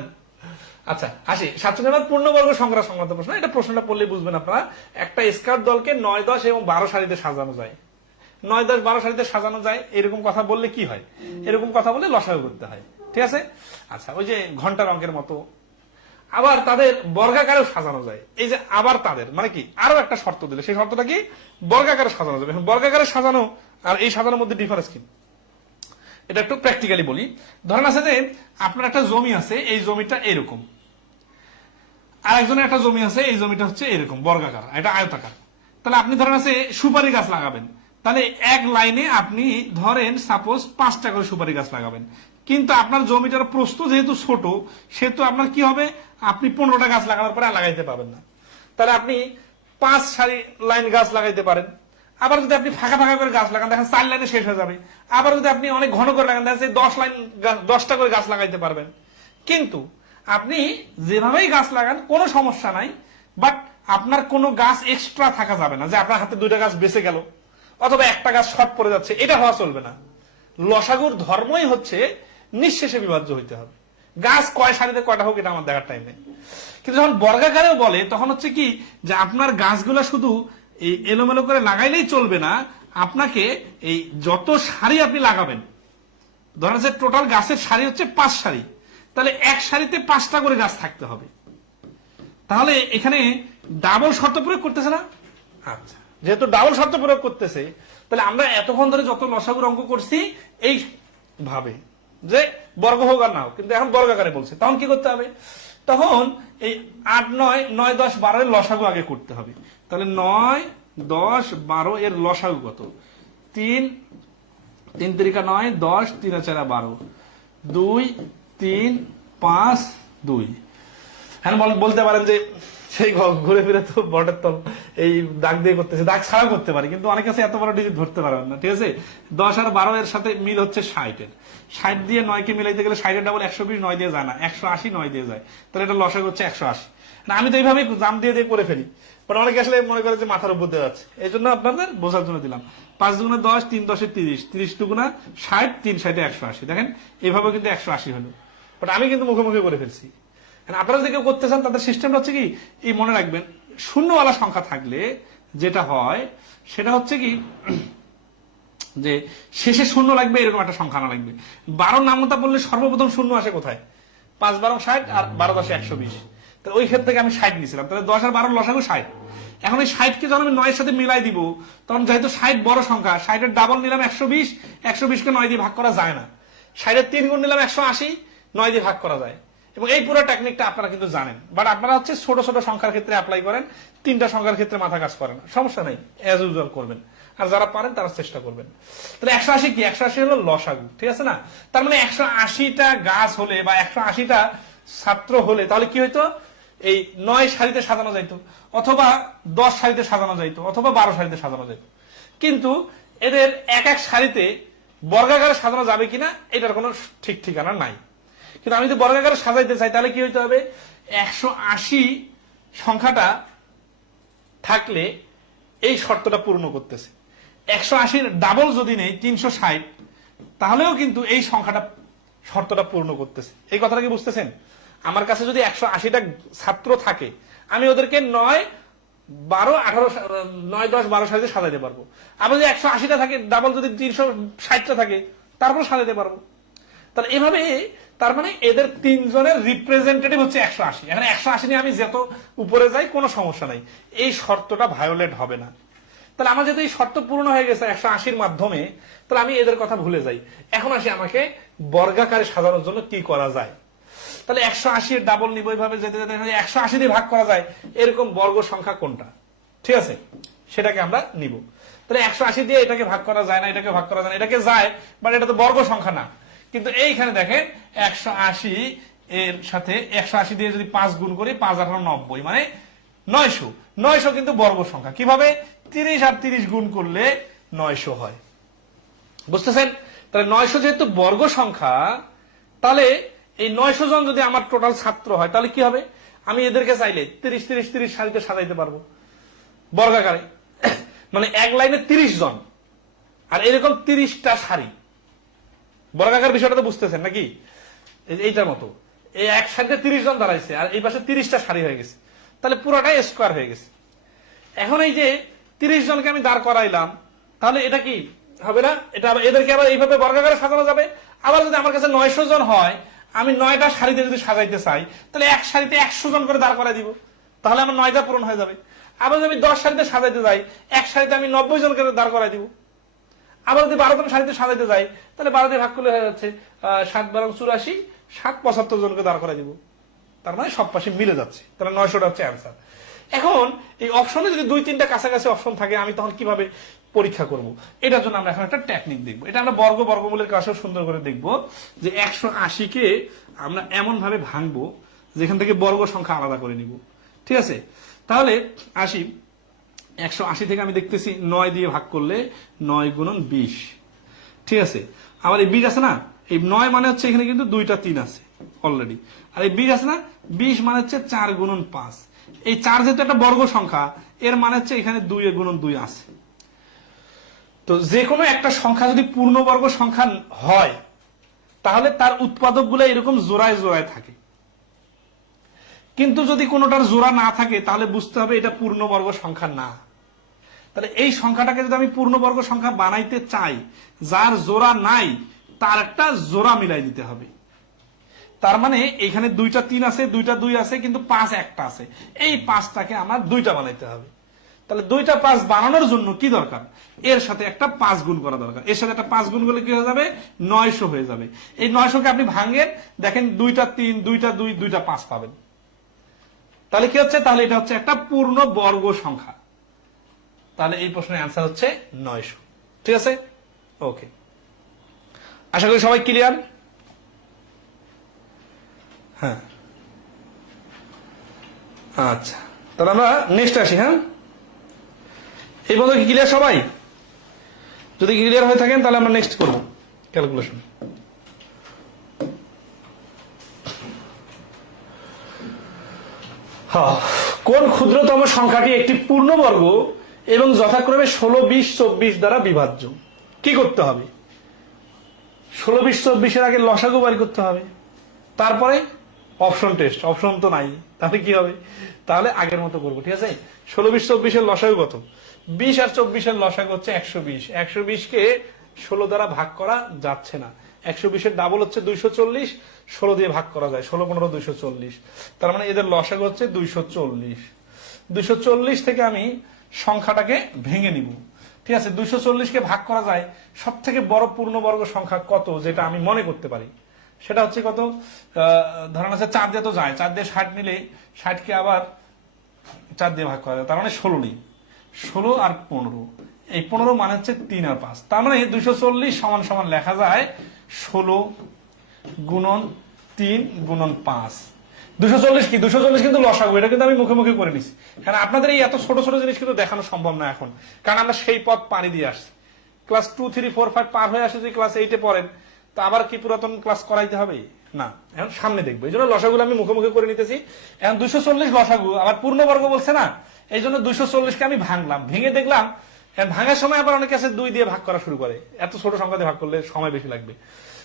আচ্ছা আসি 7 নম্বর পূর্ণবর্গ সংখ্যা সংক্রান্ত প্রশ্ন। এটা প্রশ্নটা পড়লে বুঝবেন আপনারা। একটা স্কাউট দলকে 9, 10 এবং 12 সারিতে সাজানো যায়। 9, 10, 12 সারিতে সাজানো যায়, এরকম কথা বললে কি হয়? এরকম কথা বললে লসাগু করতে হয়, ঠিক আছে? আচ্ছা, ওই যে ঘন্টার অঙ্কের মতো। আবার তাদের বর্গাকারেও সাজানো যায়। এই যে আবার তাদের মানে কি, আরো একটা শর্ত দিলে, সেই শর্তটা কি, বর্গাকারে সাজানো যাবে। বর্গাকারে সাজানো আর এই সাজানোর মধ্যে ডিফারেন্স কি, এটা একটু প্র্যাকটিক্যালি বলি। ধরেন আছে যে আপনার একটা জমি আছে, এই জমিটা এরকম, আরেকজনের একটা জমি আছে, এই জমিটা হচ্ছে এরকম বর্গাকার, এটা আয়তাকার। তাহলে আপনি ধরেন আছে সুপারি গাছ লাগাবেন, তাহলে এক লাইনে আপনি ধরেন সাপোজ 5টা করে সুপারি গাছ লাগাবেন। কিন্তু আপনার জমিটার প্রস্থ যেহেতু ছোট, সেহেতু আপনার কি হবে, আপনি 15টা গাছ লাগানোর পরে আর লাগাইতে পারবেন না। তাহলে আপনি 5 সারি লাইন গাছ লাগাইতে পারেন। আবার যদি আপনি ফাঁকা ফাঁকা করে গাছ লাগান, দেখেন 4 লাইনে শেষ হয়ে যাবে। আবার যদি আপনি অনেক ঘন করে লাগান, দেখেন 10 লাইন 10টা করে গাছ লাগাইতে পারবেন। কিন্তু আপনি যেভাবেই গাছ লাগান কোনো সমস্যা নাই, বাট আপনার কোনো গাছ এক্সট্রা থাকা যাবে না, যে আপনার হাতে 2টা গাছ বেঁচে গেল অথবা একটা গাছ শর্ট পড়ে যাচ্ছে, এটা হওয়া চলবে না। লসাগুর ধর্মই হচ্ছে নিঃশেষে বিভাজ্য হইতে হবে। গাছ কয় সারিতে কয়টা হোক এটা আমার দেখার টাইম নেই। কিন্তু যখন বর্গাকারেও বলে তখন হচ্ছে কি, যে আপনার গাছগুলা শুধু এই এলোমেলো করে লাগাইলেই চলবে না, আপনাকে এই যত সারি আপনি লাগাবেন, ধরেন যে টোটাল গাছের সারি হচ্ছে 5 সারি, তাহলে এক সারিতে 5টা করে গাছ থাকতে হবে। তাহলে এখানে ডাবল শর্ত প্রয়োগ করতেছে না? আচ্ছা, যেহেতু ডাবল শর্ত প্রয়োগ করতেছে, তাহলে আমরা এতক্ষণ ধরে যত লসাগুর অঙ্ক করছি এই ভাবে যে বর্গ হোক আর না হোক, কিন্তু এখন বর্গাকারে বলছে, তখন কি করতে হবে, তখন এই 8, 9, 9, 10, 12 এর লসাগু আগে করতে হবে। তাহলে 9, 10, 12 এর লসাগু কত? 3, 3 তিরিকা 9, 10, 3 4 12, 2, 3, 5, 2। হ্যাঁ বলতে পারেন যে সেই ঘুরে ফিরে তো বটের তল এই দাগ দিয়ে করতেছে, দাগ ছাড়া করতে পারে, কিন্তু অনেক কাছে এত বড় ডিজিট ধরতে পারবেন না, ঠিক আছে? 10 আর 12 এর সাথে মিল হচ্ছে 60-এর, 60 দিয়ে 9 কে মিলাইতে গেলে 60 এর ডাবল 120, 9 দিয়ে যায় না, 180, 9 দিয়ে যায়, তাহলে এটা লসাগু হচ্ছে 180। না আমি তো এইভাবে জাম দিয়ে দিয়ে করে ফেলি, বাট অনেকে আসলে মনে করে যে মাথার উপর দিয়ে যাচ্ছে, এই জন্য আপনাদের বোঝার জন্য দিলাম। 5 দুগুণে 10, 3 10 30, 30 দুগুণা 60, 3 60 180। দেখেন এভাবে কিন্তু 180 হলো, বাট আমি কিন্তু মুখে মুখে করে ফেলছি। আপনারা যদি কেউ করতে চান তাদের সিস্টেমটা হচ্ছে কি, এই মনে রাখবেন, শূন্যওয়ালা সংখ্যা থাকলে যেটা হয় সেটা হচ্ছে কি, যে শেষে শূন্য লাগবে এরকম একটা সংখ্যা না লাগবে। 12 নামতা বললে সর্বপ্রথম শূন্য আসে কোথায়? 5 12 60 আর 12 10 120। তাহলে ওই ক্ষেত্রে আমি 60 নিয়েছিলাম, তাহলে 10 আর 12 লসাগু 60। এখন এই 60 কে যখন আমি 9 এর সাথে মিলাই দিব, তখন যেহেতু 60 বড় সংখ্যা, 60 এর ডাবল নিলাম 120, 120 কে 9 দিয়ে ভাগ করা যায় না। 60 এর 3 গুণ নিলাম 180, 9 দিয়ে ভাগ করা যায়। এবং এই পুরো টেকনিকটা আপনারা কিন্তু জানেন, বাট আপনারা হচ্ছে ছোট ছোট সংখ্যার ক্ষেত্রে অ্যাপ্লাই করেন, 3টা সংখ্যার ক্ষেত্রে মাথা কাজ করেন, সমস্যা নাই, এজ ইউজুয়াল করবেন। আর যারা পারেন তারা চেষ্টা করবেন। তাহলে 180 কি, 180 হলো লসাগু, ঠিক আছে না? তার মানে 180টা গাছ হলে বা 180টা ছাত্র হলে তাহলে কি হইতো, এই 9 সারিতে সাজানো যাইতো, অথবা 10 সারিতে সাজানো যাইতো, অথবা 12 সারিতে সাজানো যাইতো। কিন্তু এদের এক এক সারিতে বর্গাকারে সাজানো যাবে কিনা এটার কোনো ঠিক ঠিকানা নাই। কিন্তু আমি যদি বর্গাকারে সাজাইতে চাই তাহলে কি হইতে হবে, 180 সংখ্যাটা থাকলে এই শর্তটা পূর্ণ করতেছে। 180-র ডাবল যদি নেই 360, তাহলেও কিন্তু এই সংখ্যাটা শর্তটা পূর্ণ করতেছে। এই কথাটা কি বুঝতেছেন? আমার কাছে যদি 180টা ছাত্র থাকে, আমি ওদেরকে 9, 12, 18, 9, 10, 12 সারিতে সাজাইতে পারবো। আবার যদি 180টা থাকে, ডাবল যদি 360টা থাকে, তারপর সাজাইতে পারবো। তাহলে এভাবে তার মানে এদের তিনজনের রিপ্রেজেন্টেটিভ হচ্ছে 180। এখানে 180 নিয়ে আমি যত উপরে যাই কোনো সমস্যা নাই, এই শর্তটা ভায়োলেট হবে না। তাহলে আমার যেহেতু এই শর্ত পূর্ণ হয়ে গেছে 180-র মাধ্যমে, তাহলে আমি এদের কথা ভুলে যাই। এখন আসি আমাকে বর্গাকারে সাজানোর জন্য কি করা যায়। তাহলে 180-এর ডাবল নিব, এইভাবে যেতে যেতে 180 দিয়ে ভাগ করা যায় এরকম বর্গ সংখ্যা কোনটা, ঠিক আছে, সেটাকে আমরা নিব। তাহলে 180 দিয়ে এটাকে ভাগ করা যায় না, এটাকে ভাগ করা যায় না, এটাকে যায়, বাট এটা তো বর্গ সংখ্যা না। কিন্তু এইখানে দেখেন 180 এর সাথে 180 দিয়ে যদি 5 গুণ করি, 5 আর 90 মানে 900। 900 কিন্তু বর্গ সংখ্যা। কিভাবে? 30 আর 30 গুণ করলে 900 হয়, বুঝতেছেন? তাহলে 900 যেহেতু বর্গ সংখ্যা, তাহলে এই 900 জন যদি আমার টোটাল ছাত্র হয়, তাহলে কি হবে? আমি এদেরকে চাইলে 30-30-30 সারিতে সাজাইতে পারবো বর্গাকারে। মানে এক লাইনে 30 জন, আর এরকম 30টা সারি। বর্গাকার বিষয়টা তো বুঝতেছেন নাকি? এইটার মতো এই এক সারিতে 30 জন দাঁড়াইছে, আর এই পাশে 30টা সারি হয়ে গেছে, তাহলে পুরোটাই স্কোয়ার হয়ে গেছে। এখন এই যে 30 জনকে আমি দাঁড় করাইলাম, তাহলে এটা কি হবে না? এটা এদেরকে আবার এইভাবে বর্গাকারে সাজানো যাবে। আবার যদি আমার কাছে 900 জন হয়, আমি 9টা সারিতে যদি সাজাইতে চাই, তাহলে এক সারিতে 100 জন করে দাঁড় করাই দিব, তাহলে আমার 9টা পূরণ হয়ে যাবে। আবার যদি আমি 10 সারিতে সাজাইতে যাই, এক সারিতে আমি 90 জন করে দাঁড় করাই দিব। আবার যদি 12টা সারিতে সাজাইতে যাই, তাহলে 12 দিয়ে ভাগ করলে হয়ে যাচ্ছে 7 12 84, 7 75 জনকে দাঁড় করাই দিব। তার মানে সব পাশে মিলে যাচ্ছে, তাহলে 900টা হচ্ছে অ্যান্সার। এখন এই অপশনে যদি 2-3টা কাছাকাছি অপশন থাকে, আমি তখন কিভাবে পরীক্ষা করব? এটার জন্য আমরা এখন একটা টেকনিক দেখবো। এটা আমরা বর্গমূলের কাছেও সুন্দর করে দেখবো যে 180-কে আমরা এমন ভাবে ভাঙবো যেখান থেকে বর্গ সংখ্যা আলাদা করে নিব, ঠিক আছে? তাহলে আসি, 180 থেকে আমি দেখতেছি 9 দিয়ে ভাগ করলে 9 গুণন 20, ঠিক আছে? আবার এই 20 আছে না, এই 9 মানে হচ্ছে এখানে কিন্তু 2টা 3 আছে অলরেডি, আর এই 20 আছে না, 20 মানে হচ্ছে 4 গুণন 5। এই 4 যেহেতু একটা বর্গ সংখ্যা, এর মানে হচ্ছে এখানে 2 গুণন 2 আছে। তো যে কোনো একটা সংখ্যা যদি পূর্ণবর্গ সংখ্যা হয়, তাহলে তার উৎপাদক গুলো এরকম জোড়ায় জোড়ায় থাকে। কিন্তু যদি কোনোটার জোড়া না থাকে, তাহলে বুঝতে হবে এটা পূর্ণবর্গ সংখ্যা না। তাহলে এই সংখ্যাটাকে যদি আমি পূর্ণবর্গ সংখ্যা বানাইতে চাই, যার জোড়া নাই তার একটা জোড়া মিলাই দিতে হবে। তার মানে এখানে 2টা 3 আছে, 2টা 2 আছে, কিন্তু 5 একটা আছে। এই 5টাকে আমার 2টা বানাইতে হবে। তাহলে 2টা 5 বানানোর জন্য কি দরকার? এর সাথে একটা 5 গুণ করা দরকার। এর সাথে একটা 5 গুণ করলে কি হয়ে যাবে? 900 হয়ে যাবে। এই 900কে আপনি ভাঙেন, দেখেন 2টা 3, 2টা 2, 2টা 5 পাবেন। তাহলে কি হচ্ছে? তাহলে এটা হচ্ছে একটা পূর্ণ বর্গ সংখ্যা। তাহলে এই প্রশ্নের অ্যান্সার হচ্ছে 900, ঠিক আছে? ওকে, আশা করি সবাই ক্লিয়ার। হ্যাঁ, আচ্ছা, তাহলে আমরা নেক্সট আসি। হ্যাঁ, এই পর্যন্ত কি ক্লিয়ার সবাই? যদি ক্লিয়ার হয়ে থাকেন, তাহলে আমরা নেক্সট করব ক্যালকুলেশন। কোন ক্ষুদ্রতম সংখ্যাটি একটি পূর্ণবর্গ এবং যথাক্রমে 16, 20, 24 দ্বারা বিভাজ্য? কি করতে হবে? 16, 20, 24-এর আগে লসাগু বাড়ি করতে হবে, তারপরে অপশন টেস্ট। অপশন তো নাই, তাহলে কি হবে? তাহলে আগের মতো করবো, ঠিক আছে? 16, 20, 24-এর লসাগু কত? 20 আর 24-এর লসাগু হচ্ছে 120। 120-কে 16 দ্বারা ভাগ করা যাচ্ছে না। 120-এর ডাবল হচ্ছে 240, 16 দিয়ে ভাগ করা যায়, 16 15 240। তার মানে এদের লসাগু হচ্ছে 240। 240 থেকে আমি সংখ্যাটাকে ভেঙে নিব, ঠিক আছে? 240-কে ভাগ করা যায় সব থেকে বড় পূর্ণবর্গ সংখ্যা কত, যেটা আমি মনে করতে পারি, সেটা হচ্ছে কত? ধরেন আছে 4 দিয়ে তো যায়, 4 দিয়ে 60 নিলে 60-কে আবার 4 দিয়ে ভাগ করা যায়, তার মানে 16 নেই। 16 আর 15, এই 15 মানে হচ্ছে 3 আর 5। তার মানে 240 সমান সমান লেখা যায় 16 গুণন 3 গুণন 5। 240 কি? 240 কিন্তু লসাগু, এটা কিন্তু আমি মুখে মুখে করে নিছি। কারণ আপনাদের এই এত ছোট ছোট জিনিস কিন্তু দেখানো সম্ভব না এখন, কারণ আমরা সেই পথ পাড়ি দিয়ে আসছি। ক্লাস 2, 3, 4, 5 পার হয়ে আসে, যে ক্লাস 8-এ পড়েন, তা আবার কি পুরাতন ক্লাস করাইতে হবে? না, এখন সামনে দেখবো। এই জন্য লসাগুলো আমি মুখে মুখে করে নিতেছি। এখন 240 লসাগু, আবার পূর্ণবর্গ বলছে না, এই জন্য 240-কে আমি ভাঙলাম, ভেঙে দেখলাম। ভাঙার সময় আবার অনেকে আছে 2 দিয়ে ভাগ করা শুরু করে, এত ছোট সংখ্যা দিয়ে ভাগ করলে সময় বেশি লাগবে।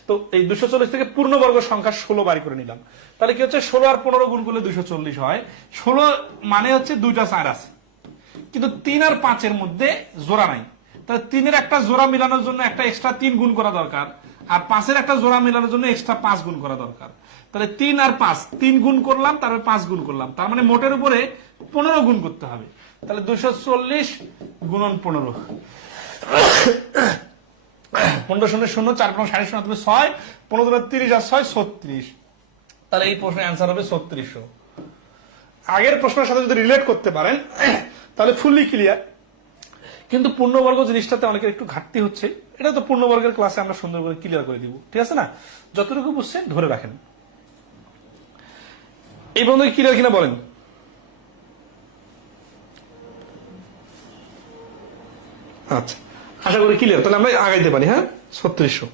তো এই 240 থেকে পূর্ণবর্গ সংখ্যা 16 বাড়ি করে নিলাম। তাহলে কি হচ্ছে? 16 আর 15 গুণ করলে 240 হয়। 16 মানে হচ্ছে 2টা 4 আছে, কিন্তু 3 আর 5-এর মধ্যে জোড়া নাই। তাহলে 3-এর একটা জোড়া মিলানোর জন্য একটা এক্সট্রা 3 গুণ করা দরকার, আর 5-এর একটা জোড়া মেলানোর জন্য এক্সট্রা 5 গুণ করা দরকার। তাহলে 3 আর 5, 3 গুণ করলাম, তারপরে 5 গুণ করলাম, তার মানে মোটের উপরে 15 গুণ করতে হবে। তাহলে 240 গুণন 15, 15 শূন্য শূন্য, 4 5 0 হবে 6, 15 30 আর 6 36। তাহলে এই প্রশ্নের অ্যান্সার হবে 3600। আগের প্রশ্নের সাথে যদি রিলেট করতে পারেন তাহলে ফুললি ক্লিয়ার। কিন্তু পূর্ণবর্গ জিনিসটাতে অনেকের একটু ঘাটতি হচ্ছে, এটা তো পূর্ণবর্গের ক্লাসে আমরা সুন্দর করে ক্লিয়ার করে দিব, ঠিক আছে না? যতটুকু বুঝছেন ধরে রাখেন। এই বন্ধু ক্লিয়ার কিনা বলেন? আচ্ছা, আশা করি ক্লিয়ার। তাহলে আমরা আগাইতে পারি। হ্যাঁ, 3600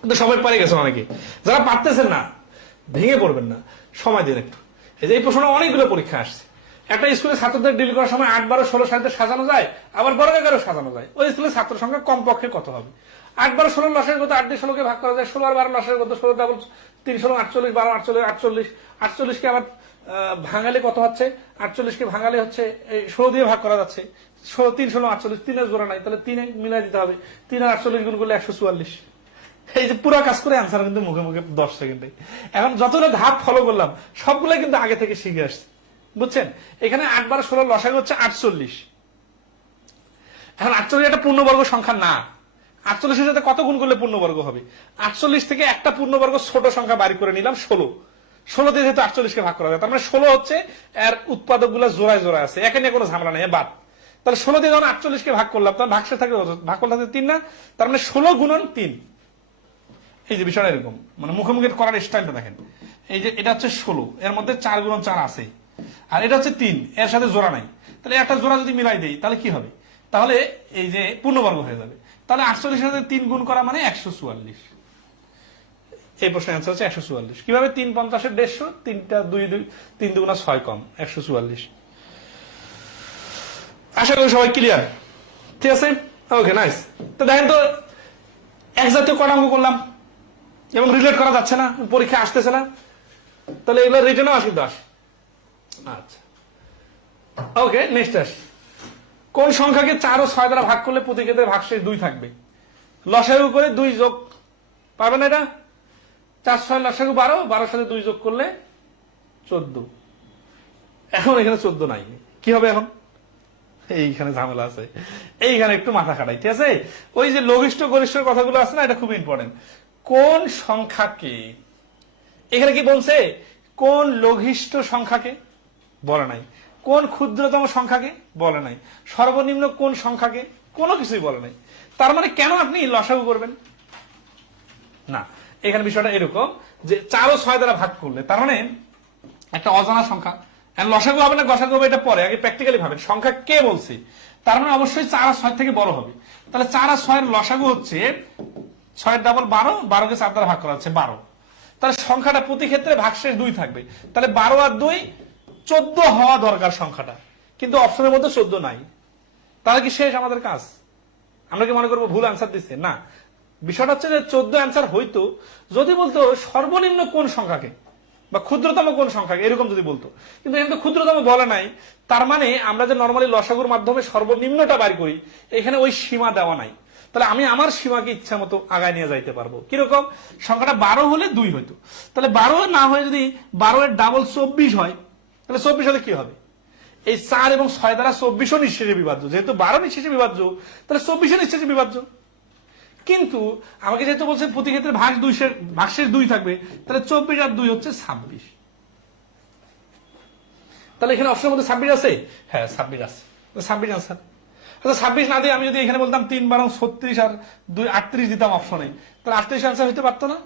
কিন্তু সবাই পারে গেছে। অনেকে যারা পারতেছেন না ভেঙে পড়বেন না, সময় দিন একটু। এই প্রশ্ন অনেকগুলো পরীক্ষা আসছে। একটা স্কুলে ছাত্রদের ডিল করার সময় 8 12 16 সারিতে সাজানো যায়, আবার বর্গাকারও সাজানো যায়। ওই স্কুলে ছাত্র সংখ্যা কমপক্ষে কত হবে? 8 12 16 লসের কত? 8 দিয়ে 16 কে ভাগ করা যায়। 16 আর 12 লসের কত? 16 ডাবল 3 16 48, 12 48 48। 48 কে আবার ভাঙালে কত হচ্ছে? 48 কে ভাঙালে হচ্ছে 16 দিয়ে ভাগ করা যাচ্ছে। 16 3 16 48, 3 এর জোড়া নাই, তাহলে 3 মিলাই দিতে হবে। 3 আর 48 গুণ করলে 144। এই যে পুরো কাজ করে অ্যান্সার কিন্তু মুখে মুখে 10 সেকেন্ডে। এখন যতটা ধাপ ফলো করলাম সবগুলো কিন্তু আগে থেকে শিখে আসছে, বুঝছেন? এখানে 8 12 16 লসাগু হচ্ছে 48। এখন 48 একটা পূর্ণবর্গ সংখ্যা না। 48 এর সাথে কত গুণ করলে পূর্ণবর্গ হবে? 48 থেকে একটা পূর্ণবর্গ ছোট সংখ্যা বাড়ি করে নিলাম 16। 16 দিয়ে যেহেতু 48 কে ভাগ করা যায়, তার মানে 16 হচ্ছে এর উৎপাদক গুলা জোড়ায় জোড়ায় আছে, একে নিয়ে কোনো ঝামেলা নেই, বাদ। তাহলে 16 দিয়ে যখন 48 কে ভাগ করলাম তখন ভাগশেষ থাকে, ভাগ করলে 3 না, তার মানে 16 গুণন 3। এই যে বিষয়টা এরকম, মানে মুখোমুখি করার স্টাইলটা দেখেন। এই যে এটা হচ্ছে 16, এর মধ্যে 4 গুণন 4 আছে, আর এটা হচ্ছে 3, এর সাথে জোড়া নাই। তাহলে একটা জোড়া যদি মিলাই দেই তাহলে কি হবে? তাহলে এই যে পূর্ণবর্গ হয়ে যাবে। তাহলে 48 এর সাথে 3 গুণ করা মানে 144। এই প্রশ্নের অ্যান্সার হচ্ছে 144। কিভাবে? 3 50 এর 150, 3টা 2 2, 3 দুগুণা 6 কম 144। আশা করি সবাই ক্লিয়ার, ঠিক আছে? ওকে, নাইস। তো দেখেন তো এক জাতীয় কটা অঙ্ক করলাম এবং রিলেট করা যাচ্ছে না, পরীক্ষা আসতেছে না, তাহলে এগুলো রিটেনও আসি 10। আচ্ছা, ওকে, নেক্সট আসি। কোন সংখ্যাকে 4 ও 6 দ্বারা ভাগ করলে প্রতি ক্ষেত্রে ভাগশেষ 2 থাকবে? লসাগু করে 2 যোগ, পারবেন এটা? 4 6 লসাগু 12, 12 সাথে 2 যোগ করলে 14। এখন এখানে 14 নাই, কি হবে এখন? এইখানে ঝামেলা আছে, এইখানে একটু মাথা খাটাই, ঠিক আছে? ওই যে লঘিষ্ঠ গরিষ্ঠ কথাগুলো আছে না, এটা খুব ইম্পর্টেন্ট। কোন সংখ্যাকে, এখানে কি বলছে? কোন লঘিষ্ঠ সংখ্যাকে বলে নাই, কোন ক্ষুদ্রতম সংখ্যাকে বলে নাই, সর্বনিম্ন কোন সংখ্যাকে, কোনো কিছুই বলে নাই। তার মানে কেন আপনি লসাগু করবেন না? এখানে বিষয়টা এরকম যে 4 ও 6 দ্বারা ভাগ করলে তার মানে একটা অজানা সংখ্যা, লসাগু হবে না গসাগু হবে এটা পরে, আগে প্র্যাকটিক্যালি ভাবেন সংখ্যা কে বলছে। তার মানে অবশ্যই 4 আর 6 থেকে বড় হবে। তাহলে 4 আর 6 এর লসাগু হচ্ছে 6 ডাবল 12, 12 কে 4 দ্বারা ভাগ করা হচ্ছে 12। তাহলে সংখ্যাটা প্রতি ক্ষেত্রে ভাগশেষ 2 থাকবে। তাহলে 12 আর 2 14 হওয়া দরকার সংখ্যাটা, কিন্তু অপশনের মধ্যে 14 নাই। তাহলে কি শেষ আমাদের কাজ? আমরা কি মনে করবো ভুল অ্যান্সার দিচ্ছে? না, বিষয়টা হচ্ছে যে 14 অ্যান্সার হইতো যদি বলতো সর্বনিম্ন কোন সংখ্যাকে বা ক্ষুদ্রতম কোন সংখ্যাকে, এরকম যদি বলতো। কিন্তু এখানে তো ক্ষুদ্রতম বলে নাই, তার মানে আমরা যে নর্মালি লসাগুর মাধ্যমে সর্বনিম্নটা বাড়ি করি, এখানে ওই সীমা দেওয়া নাই। তাহলে আমি আমার সীমাকে ইচ্ছা মতো আগায় নিয়ে যাইতে পারবো। কিরকম? সংখ্যাটা 12 হলে 2 হইতো, তাহলে 12 না হয়ে যদি 12 এর ডাবল 24 হয়, তাহলে 24 হলে কি হবে? এই 4 এবং 6 দ্বারা 24ও নিঃশেষে বিভাজ্য, যেহেতু 12 নিঃশেষে বিভাজ্য তাহলে 24ও নিঃশেষে বিভাজ্য। কিন্তু আমাকে যেহেতু বলছে প্রতি ক্ষেত্রে ভাগশেষ 2 থাকবে, তাহলে 24 আর 2 হচ্ছে 26। তাহলে এখানে অপশনের মধ্যে 26 আছে? হ্যাঁ, 26 আছে, 26 আনসার। আচ্ছা, 26 না দিয়ে আমি যদি এখানে বলতাম 3 12 36 আর 2 38 দিতাম অপশনে, তাহলে 38 আনসার হইতে পারতো না?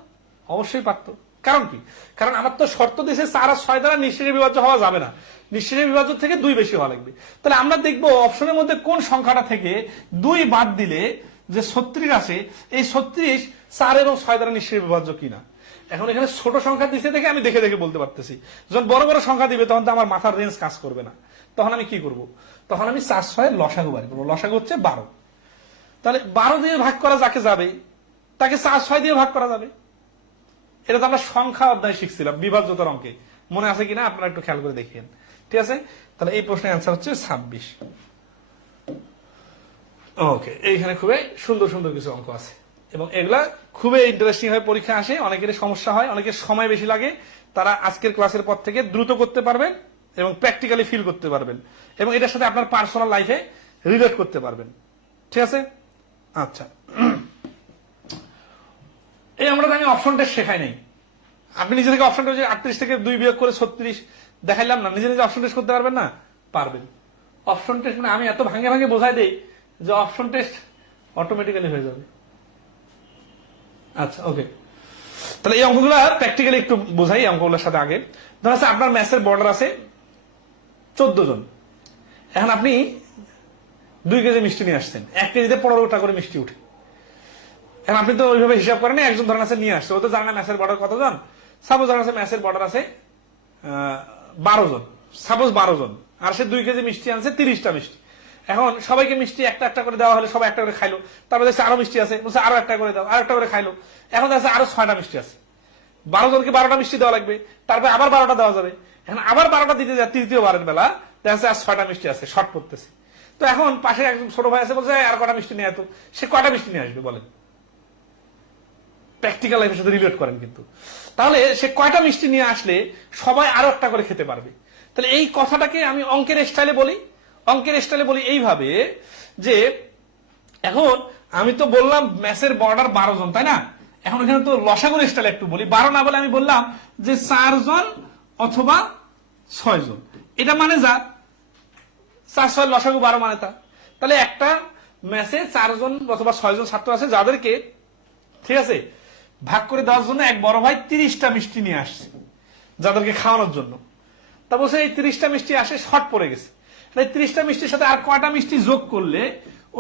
অবশ্যই পারতো। কারণ কি? কারণ আমার তো শর্ত দিয়েছে 4 আর 6 দ্বারা নিঃশেষে বিভাজ্য হওয়া যাবে না, নিঃশেষে বিভাজ্য থেকে 2 বেশি হওয়া লাগবে। তাহলে আমরা দেখবো অপশনের মধ্যে কোন সংখ্যাটা থেকে 2 বাদ দিলে যে 36 আসে, এই 36 4 এবং 6 দ্বারা নিঃশেষে বিভাজ্য কিনা। এখন এখানে ছোট সংখ্যা দিচ্ছে দেখে আমি দেখে দেখে বলতে পারতেছি। যখন বড় বড় সংখ্যা দিবে তখন তো আমার মাথার রেঞ্জ কাজ করবে না। তখন আমি কি করব? তখন আমি 4 6 লসাগু বাড়ি করবো। লসাগু হচ্ছে 12। তাহলে 12 দিয়ে ভাগ করা যাকে যাবে তাকে 4 6 দিয়ে ভাগ করা যাবে। এটা তো আমরা সংখ্যা অধ্যায় শিখছিলাম বিভাজ্যতার অঙ্কে, মনে আছে কিনা আপনারা একটু খেয়াল করে দেখিয়েন, ঠিক আছে? তাহলে এই প্রশ্নের অ্যান্সার হচ্ছে 26। ওকে, এইখানে খুবই সুন্দর সুন্দর কিছু অঙ্ক আছে। এবং এগুলা খুবই ইন্টারেস্টিং হয়, পরীক্ষা আসে, অনেকের সমস্যা হয়, অনেকের সময় বেশি লাগে। তারা আজকের ক্লাসের পর থেকে দ্রুত করতে পারবেন এবং প্র্যাকটিক্যালি ফিল করতে পারবেন এবং এটার সাথে আপনার পার্সোনাল লাইফে রিলেট করতে পারবেন। ঠিক আছে? আচ্ছা, এই আমরা আমি অপশন টেস্ট শেখাই নাই। আপনি নিজে থেকে অপশন টেস্ট 38 থেকে 2 বিয়োগ করে 36 দেখাইলাম না, নিজে নিজে অপশন টেস্ট করতে পারবেন না? পারবেন। অপশন টেস্ট মানে আমি এত ভাঙে ভাঙে বোঝাই দেই যে অপশন টেস্ট অটোমেটিক্যালি হয়ে যাবে। আচ্ছা, ওকে, তাহলে এই অঙ্কগুলো প্র্যাকটিক্যালি একটু বোঝাই। এই অঙ্কগুলোর সাথে আগে ধর আছে আপনার ম্যাথের বর্ডার আছে 14 জন। এখন আপনি 2 কেজি মিষ্টি নিয়ে আসছেন, 1 কেজিতে 15 টাকা করে মিষ্টি উঠে। এখন আপনি তো ওইভাবে হিসাব করেন, একজন ধরেন আছে নিয়ে আসছে, ও তো জানে না ম্যাথের বর্ডার কতজন। সাপোজ ধরেন আছে ম্যাথের বর্ডার আছে 12 জন, সাপোজ 12 জন, আর সে 2 কেজি মিষ্টি আনছে 30টা মিষ্টি। এখন সবাইকে মিষ্টি একটা একটা করে দেওয়া হলে সবাই একটা করে খাইলো, তারপরে দেখছে আরো মিষ্টি আছে, বলছে আরো একটা করে দাও, আর একটা করে খাইলো। এখন আছে আরো 6টা মিষ্টি আছে, 12 জনকে 12টা মিষ্টি দেওয়া লাগবে, তারপরে আবার 12টা দেওয়া যাবে। এখন আবার 12টা দিতে যায়, তৃতীয় বারের বেলা দেখা যাচ্ছে আর 6টা মিষ্টি আছে, শর্ট পড়তেছে। তো এখন পাশে একজন ছোট ভাই আছে, বলছে আর কটা মিষ্টি নিয়ে এত, সে কটা মিষ্টি নিয়ে আসবে বলেন? প্র্যাকটিক্যাল লাইফের সাথে রিলেট করেন কিন্তু। তাহলে সে কয়টা মিষ্টি নিয়ে আসলে সবাই আরো একটা করে খেতে পারবে? তাহলে এই কথাটাকে আমি অঙ্কের স্টাইলে বলি। অঙ্কের স্টাইলে বলি এইভাবে যে এখন আমি তো বললাম ম্যাচের বর্ডার 12 জন, তাই না? এখন এখানে তো লসাগুর স্টাইলে একটু বলি। 12 না বলে আমি বললাম যে 4 জন অথবা 6 জন, এটা মানে যা 4 6 লসাগু 12 মানে তা। তাহলে একটা ম্যাচে 4 জন অথবা 6 জন ছাত্র আছে যাদেরকে, ঠিক আছে, ভাগ করে দেওয়ার জন্য এক বড় ভাই 30টা মিষ্টি নিয়ে আসছে যাদেরকে খাওয়ানোর জন্য। তা বলছে এই 30টা মিষ্টি আসে শর্ট পড়ে গেছে, 30টা মিষ্টির সাথে আর কয়টা মিষ্টি যোগ করলে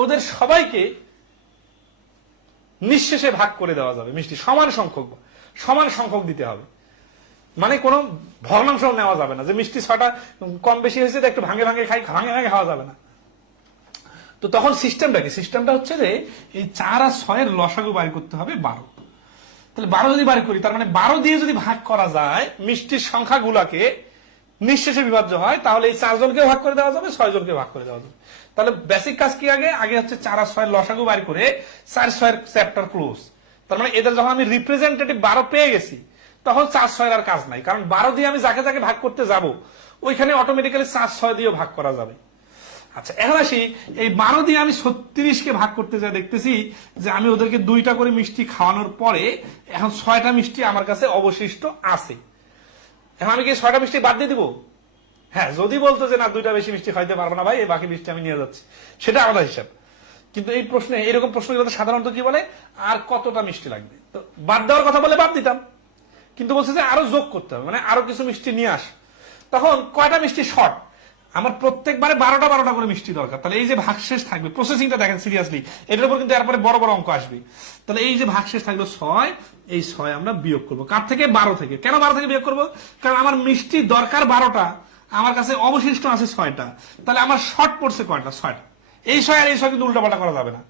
ওদের সবাইকে নিঃশেষে ভাগ করে দেওয়া যাবে? মিষ্টি সমান সংখ্যক দিতে হবে, মানে কোনো ভগ্নাংশ নেওয়া যাবে না যে মিষ্টি 6টা কম বেশি হয়েছে একটু ভাঙে ভাঙে ভাঙে ভাঙে খাওয়া যাবে না। তো তখন সিস্টেমটা কি? সিস্টেমটা হচ্ছে যে এই 4 আর 6 এর লসাগু বাড়ি করতে হবে 12। তাহলে 12 যদি বাড়ি করি, তার মানে 12 দিয়ে যদি ভাগ করা যায় মিষ্টির সংখ্যাগুলাকে, নিঃশেষে বিভাজ্য হয়, তাহলে এই 4 জনকে ভাগ করে দেওয়া যাবে, 6 জনকে ভাগ করে দেওয়া যাবে। তাহলে বেসিক কাজ কি? আগে হচ্ছে 4 আর 6 এর লসাগু বাড়ি করে 4 6 এর চ্যাপ্টার ক্লোজ। তার মানে এদের যখন আমি রিপ্রেজেন্টেটিভ 12 পেয়ে গেছি, তখন 4 6 এর আর কাজ নাই, কারণ 12 দিয়ে আমি যাকে যাকে ভাগ করতে যাব ওইখানে অটোমেটিক্যালি 4 6 দিয়েও ভাগ করা যাবে। আচ্ছা, এখন আসি এই 12 দিয়ে আমি 36 কে ভাগ করতে যাই, দেখতেছি যে আমি ওদেরকে 2টা করে মিষ্টি খাওয়ানোর পরে এখন 6টা মিষ্টি আমার কাছে অবশিষ্ট আছে। এখন আমি কি 6টা মিষ্টি বাদ দিয়ে দিব? হ্যাঁ, যদি বলতো যে না 2টা বেশি মিষ্টি খাইতে পারবো না ভাই, এই বাকি মিষ্টি আমি নিয়ে যাচ্ছি, সেটা আলাদা হিসাব। কিন্তু এই প্রশ্নে, এরকম প্রশ্নগুলোতে সাধারণত কি বলে, আর কতটা মিষ্টি লাগবে? তো বাদ দেওয়ার কথা বলে বাদ দিতাম, কিন্তু বলছে যে আরো যোগ করতে হবে, মানে আরো কিছু মিষ্টি নিয়ে আস। তখন কয়টা মিষ্টি শর্ট? আমার প্রত্যেকবারে 12টা করে মিষ্টি দরকার। তাহলে এই যে ভাগশেষ থাকবে, প্রসেসিংটা দেখেন সিরিয়াসলি, এটার উপর কিন্তু এরপরে বড় বড় অঙ্ক আসবে। তাহলে এই যে ভাগশেষ থাকলো 6, এই 6 আমরা বিয়োগ করবো কার থেকে? 12 থেকে। কেন 12 থেকে বিয়োগ করবো? কারণ আমার মিষ্টি দরকার 12টা, আমার কাছে অবশিষ্ট আছে 6টা, তাহলে আমার শর্ট পড়ছে কয়টা? 6টা। এই 6 আর এই 6 কিন্তু উল্টাপাল্টা করা যাবে না।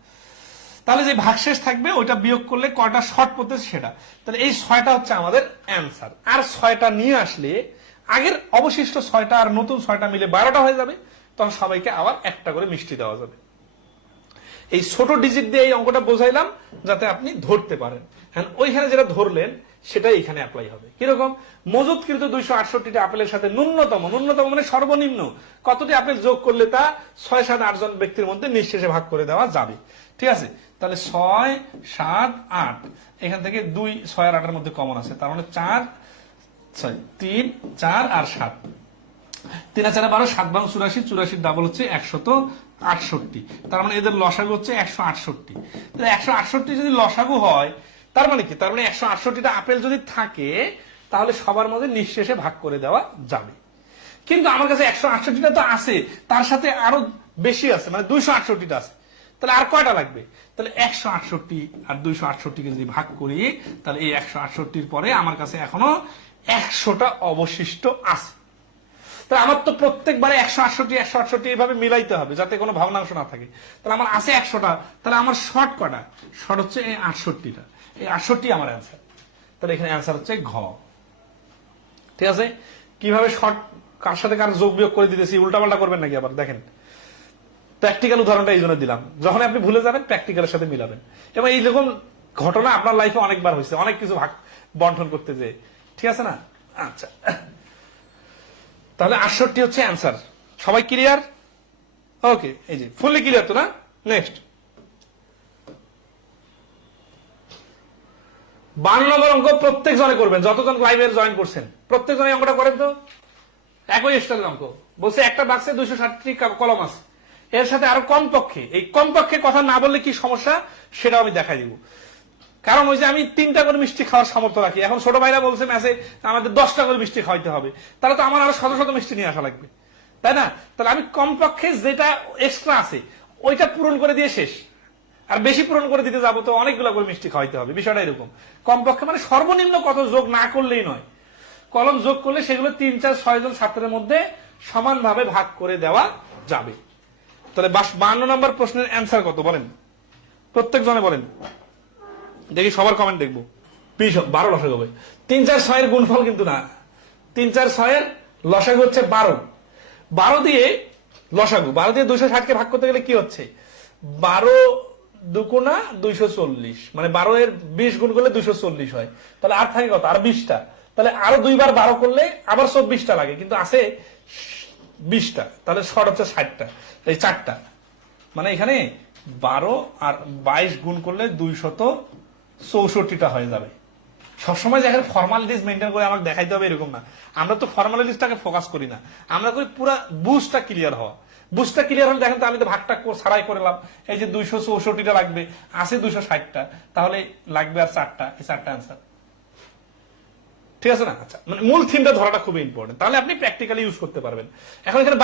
তাহলে যে ভাগশেষ থাকবে ওইটা বিয়োগ করলে কয়টা শর্ট পড়তেছে সেটা। তাহলে এই 6টা হচ্ছে আমাদের অ্যান্সার। আর 6টা নিয়ে আসলে আগের অবশিষ্ট 6টা আর নতুন 6টা মিলে 12টা হয়ে যাবে, তখন সবাইকে আবার একটা করে মিষ্টি দেওয়া যাবে। এই ছোট ডিজিট দিয়ে এই অঙ্কটা বোঝাইলাম যাতে আপনি ধরতে পারেন। ওইখানে যেটা ধরলেন সেটাই এখানে অ্যাপ্লাই হবে। কিরকম? মজুতকৃত 268টি আপেলের সাথে ন্যূনতম মানে সর্বনিম্ন কতটি আপেল যোগ করলে তা 6 7 8 জন ব্যক্তির মধ্যে নিঃশেষে ভাগ করে দেওয়া যাবে। ঠিক আছে? তাহলে 6 7 8, এখান থেকে 2 6 আর 8 এর মধ্যে কমন আছে, তার মানে 4 3 4 আর 7, 3 আর 4 12, 7 বাং 84, 84 ডাবল হচ্ছে 168। তার মানে এদের লসাগু হচ্ছে 168। তাহলে 168 যদি লসাগু হয়, তার মানে কি? তার মানে 168টা আপেল যদি থাকে তাহলে সবার মধ্যে নিঃশেষে ভাগ করে দেওয়া যাবে। কিন্তু আমার কাছে 168টা তো আছে, তার সাথে আরো বেশি আছে, মানে 268টা আছে। তাহলে আর কয়টা লাগবে? তাহলে 168 আর 268কে যদি ভাগ করি, তাহলে এই 168-র পরে আমার কাছে এখনো 100টা অবশিষ্ট আছে। তাহলে আমার তো প্রত্যেকবারে 168 এইভাবে মিলাইতে হবে যাতে কোনো ভগ্নাংশ না থাকে। তাহলে আমার আছে 100টা, তাহলে আমার শর্ট কটা? শর্ট হচ্ছে এই 68টা। এই 68 আমার অ্যান্সার। তাহলে এখানে অ্যান্সার হচ্ছে ঘ। ঠিক আছে? কিভাবে শর্ট কার সাথে কার যোগ বিয়োগ করে দিতেছি, উল্টাপাল্টা করবেন নাকি আবার? দেখেন, প্র্যাকটিক্যাল উদাহরণটা এই জন্য দিলাম, যখন আপনি ভুলে যাবেন প্র্যাকটিক্যালের সাথে মিলাবেন। এবং এইরকম ঘটনা আপনার লাইফে অনেকবার হয়েছে, অনেক কিছু ভাগ বন্টন করতে যে, ঠিক আছে না? আচ্ছা, তাহলে 68 হচ্ছে অ্যান্সার। সবাই ক্লিয়ার? ওকে, এই যে ফুললি ক্লিয়ার তো না? নেক্সট 52 নম্বর অঙ্ক প্রত্যেক জনে করবেন, যতজন লাইভে জয়েন করছেন প্রত্যেক জনে অঙ্কটা করেন তো। একই স্টাইলের অঙ্ক বলছে, একটা বাক্সে 260টি কলম আছে, এর সাথে আরো কমপক্ষে, এই কমপক্ষে কথা না বললে কি সমস্যা সেটাও আমি দেখাই দিব। কারণ ওই যে আমি 3টা করে মিষ্টি খাওয়ার সামর্থ্য রাখি, এখন ছোট ভাইরা বলছে ম্যাসে আমাদের 10টা করে মিষ্টি খাওয়াইতে হবে, তাহলে তো আমার আরো শত শত মিষ্টি নিয়ে আসা লাগবে, তাই না? তাহলে আমি কমপক্ষে যেটা এক্সট্রা আছে ওইটা পূরণ করে দিয়ে শেষ, আর বেশি পূরণ করে দিতে যাবো তো অনেকগুলো করে মিষ্টি খাওয়াইতে হবে। বিষয়টা এরকম, কমপক্ষে মানে সর্বনিম্ন কত যোগ না করলেই নয়, কলম যোগ করলে সেগুলো 3, 4, 6 জন ছাত্রের মধ্যে সমানভাবে ভাগ করে দেওয়া যাবে। তাহলে 52 নম্বর প্রশ্নের অ্যান্সার কত বলেন, প্রত্যেক জনে বলেন, দেখি সবার কমেন্ট দেখবো। 12 লসাগু হবে। 3, 4, 6 এর গুণফল কিন্তু না, 3, 4, 6 এর লসাগু হচ্ছে 12। 12 দিয়ে লসাগু, 12 দিয়ে 260কে ভাগ করতে গেলে কি হচ্ছে, 12 দুগুণা 240, মানে 12 এর 20 গুণ করলে 240 হয়। তাহলে আর থাকে কত, আর 20টা। তাহলে আরো 2 বার 12 করলে আবার 24টা লাগে, কিন্তু আছে 20টা। তাহলে শর্ট হচ্ছে 60টা, এই 4টা, মানে এখানে 12 আর 22 গুণ করলে 264টা হয়ে যাবে। সবসময় যেখানে ফর্মালিটিস মেনটেন করে আমাকে দেখাইতে হবে এরকম না, আমরা তো ফর্মালিটিসটাকে ফোকাস করি না, আমরা করি পুরো বুঝটা ক্লিয়ার হওয়া। বুঝটা ক্লিয়ার হলে দেখেন তো আমি তো ভাগটা ছাড়াই করলাম, এই যে 264টা লাগবে, আছে 260টা, তাহলে লাগবে আর 4টা, এই 4টা অ্যান্সার, ঠিক আছে না? আচ্ছা, মানে মূল থিমটা ধরাটা খুবই ইম্পর্টেন্ট, তাহলে আপনি প্র্যাকটিক্যালি ইউজ করতে পারবেন। এখন এখানে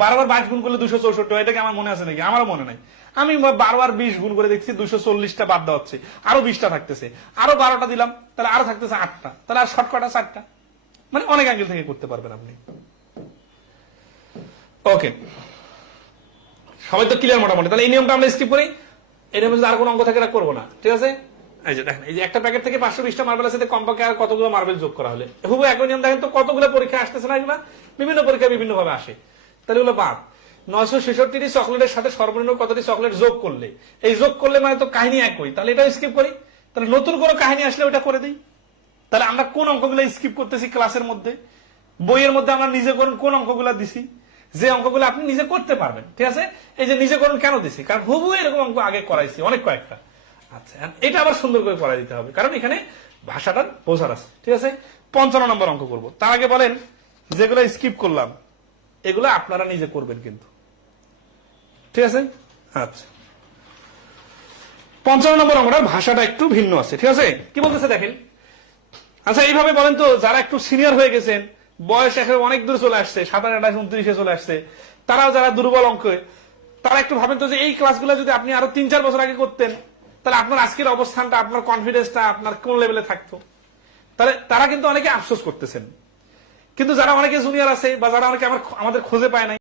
12 বার 22 গুণ করলে 264, এটাকে আমার মনে আছে নাকি? আমারও মনে নাই। আমি 12 বার 20 গুণ করে দেখছি 240টা বাদ দেওয়া হচ্ছে, আরো 20টা থাকতেছে, আরো 12টা দিলাম, তাহলে আরো থাকতেছে 8টা, তাহলে আর শর্টকাটা 4টা, মানে অনেক অ্যাঙ্গেল থেকে করতে পারবেন আপনি। ওকে, সবাই তো ক্লিয়ার মোটামুটি? তাহলে এই নিয়মটা আমরা স্কিপ করি, এই নিয়মে যদি আর কোনো অঙ্ক থাকে এটা করবো না, ঠিক আছে? এই যে দেখেন, এই যে একটা প্যাকেট থেকে 520টা মার্বেলের সাথে কমপক্ষে আর কতগুলো মার্বেল যোগ করা হলে, হুবহু একই নিয়ম। দেখেন তো কতগুলো পরীক্ষা আসতেছে না, এগুলা বিভিন্ন পরীক্ষা বিভিন্ন ভাবে আসে, তাহলে এগুলো বাদ। 966টি চকলেটের সাথে সর্বনিম্ন কতটি চকলেট যোগ করলে, এই যোগ করলে মানে তো কাহিনী একই, তাহলে এটা স্কিপ করি। তাহলে নতুন কোনো কাহিনী আসলে ওটা করে দিই। তাহলে আমরা কোন অঙ্কগুলো স্কিপ করতেছি ক্লাসের মধ্যে, বইয়ের মধ্যে আমরা নিজে করুন কোন অঙ্কগুলো দিছি, যে অঙ্কগুলো আপনি নিজে করতে পারবেন, ঠিক আছে? এই যে নিজে করুন কেন দিছি, কারণ হুবহু এরকম অঙ্ক আগে করাইছি অনেক কয়েকটা। আচ্ছা, এটা আবার সুন্দর করে করা দিতে হবে, কারণ এখানে ভাষাটার বোঝার আছে, ঠিক আছে? 55 নম্বর অঙ্ক করবো, তার আগে বলেন যেগুলো স্কিপ করলাম এগুলো আপনারা নিজে করবেন কিন্তু, ঠিক আছে? আচ্ছা, 55 নম্বর অঙ্কটার ভাষাটা একটু ভিন্ন আছে, ঠিক আছে? কি বলতেছে দেখেন। আচ্ছা, এইভাবে বলেন তো, যারা একটু সিনিয়র হয়ে গেছেন, বয়স এখন অনেক দূরে চলে আসছে, 27, 28, 29-এ চলে আসছে, তারাও যারা দুর্বল অঙ্কে, তারা একটু ভাবেন তো যে এই ক্লাসগুলো যদি আপনি আরো 3-4 বছর আগে করতেন, তাহলে আপনার আজকের অবস্থানটা, আপনার কনফিডেন্সটা আপনার কোন লেভেলে থাকতো। তাহলে তারা কিন্তু অনেকে আফসোস করতেছেন, কিন্তু যারা অনেকে জুনিয়র আছে বা যারা অনেকে আমাদের খোঁজে পায় নাই,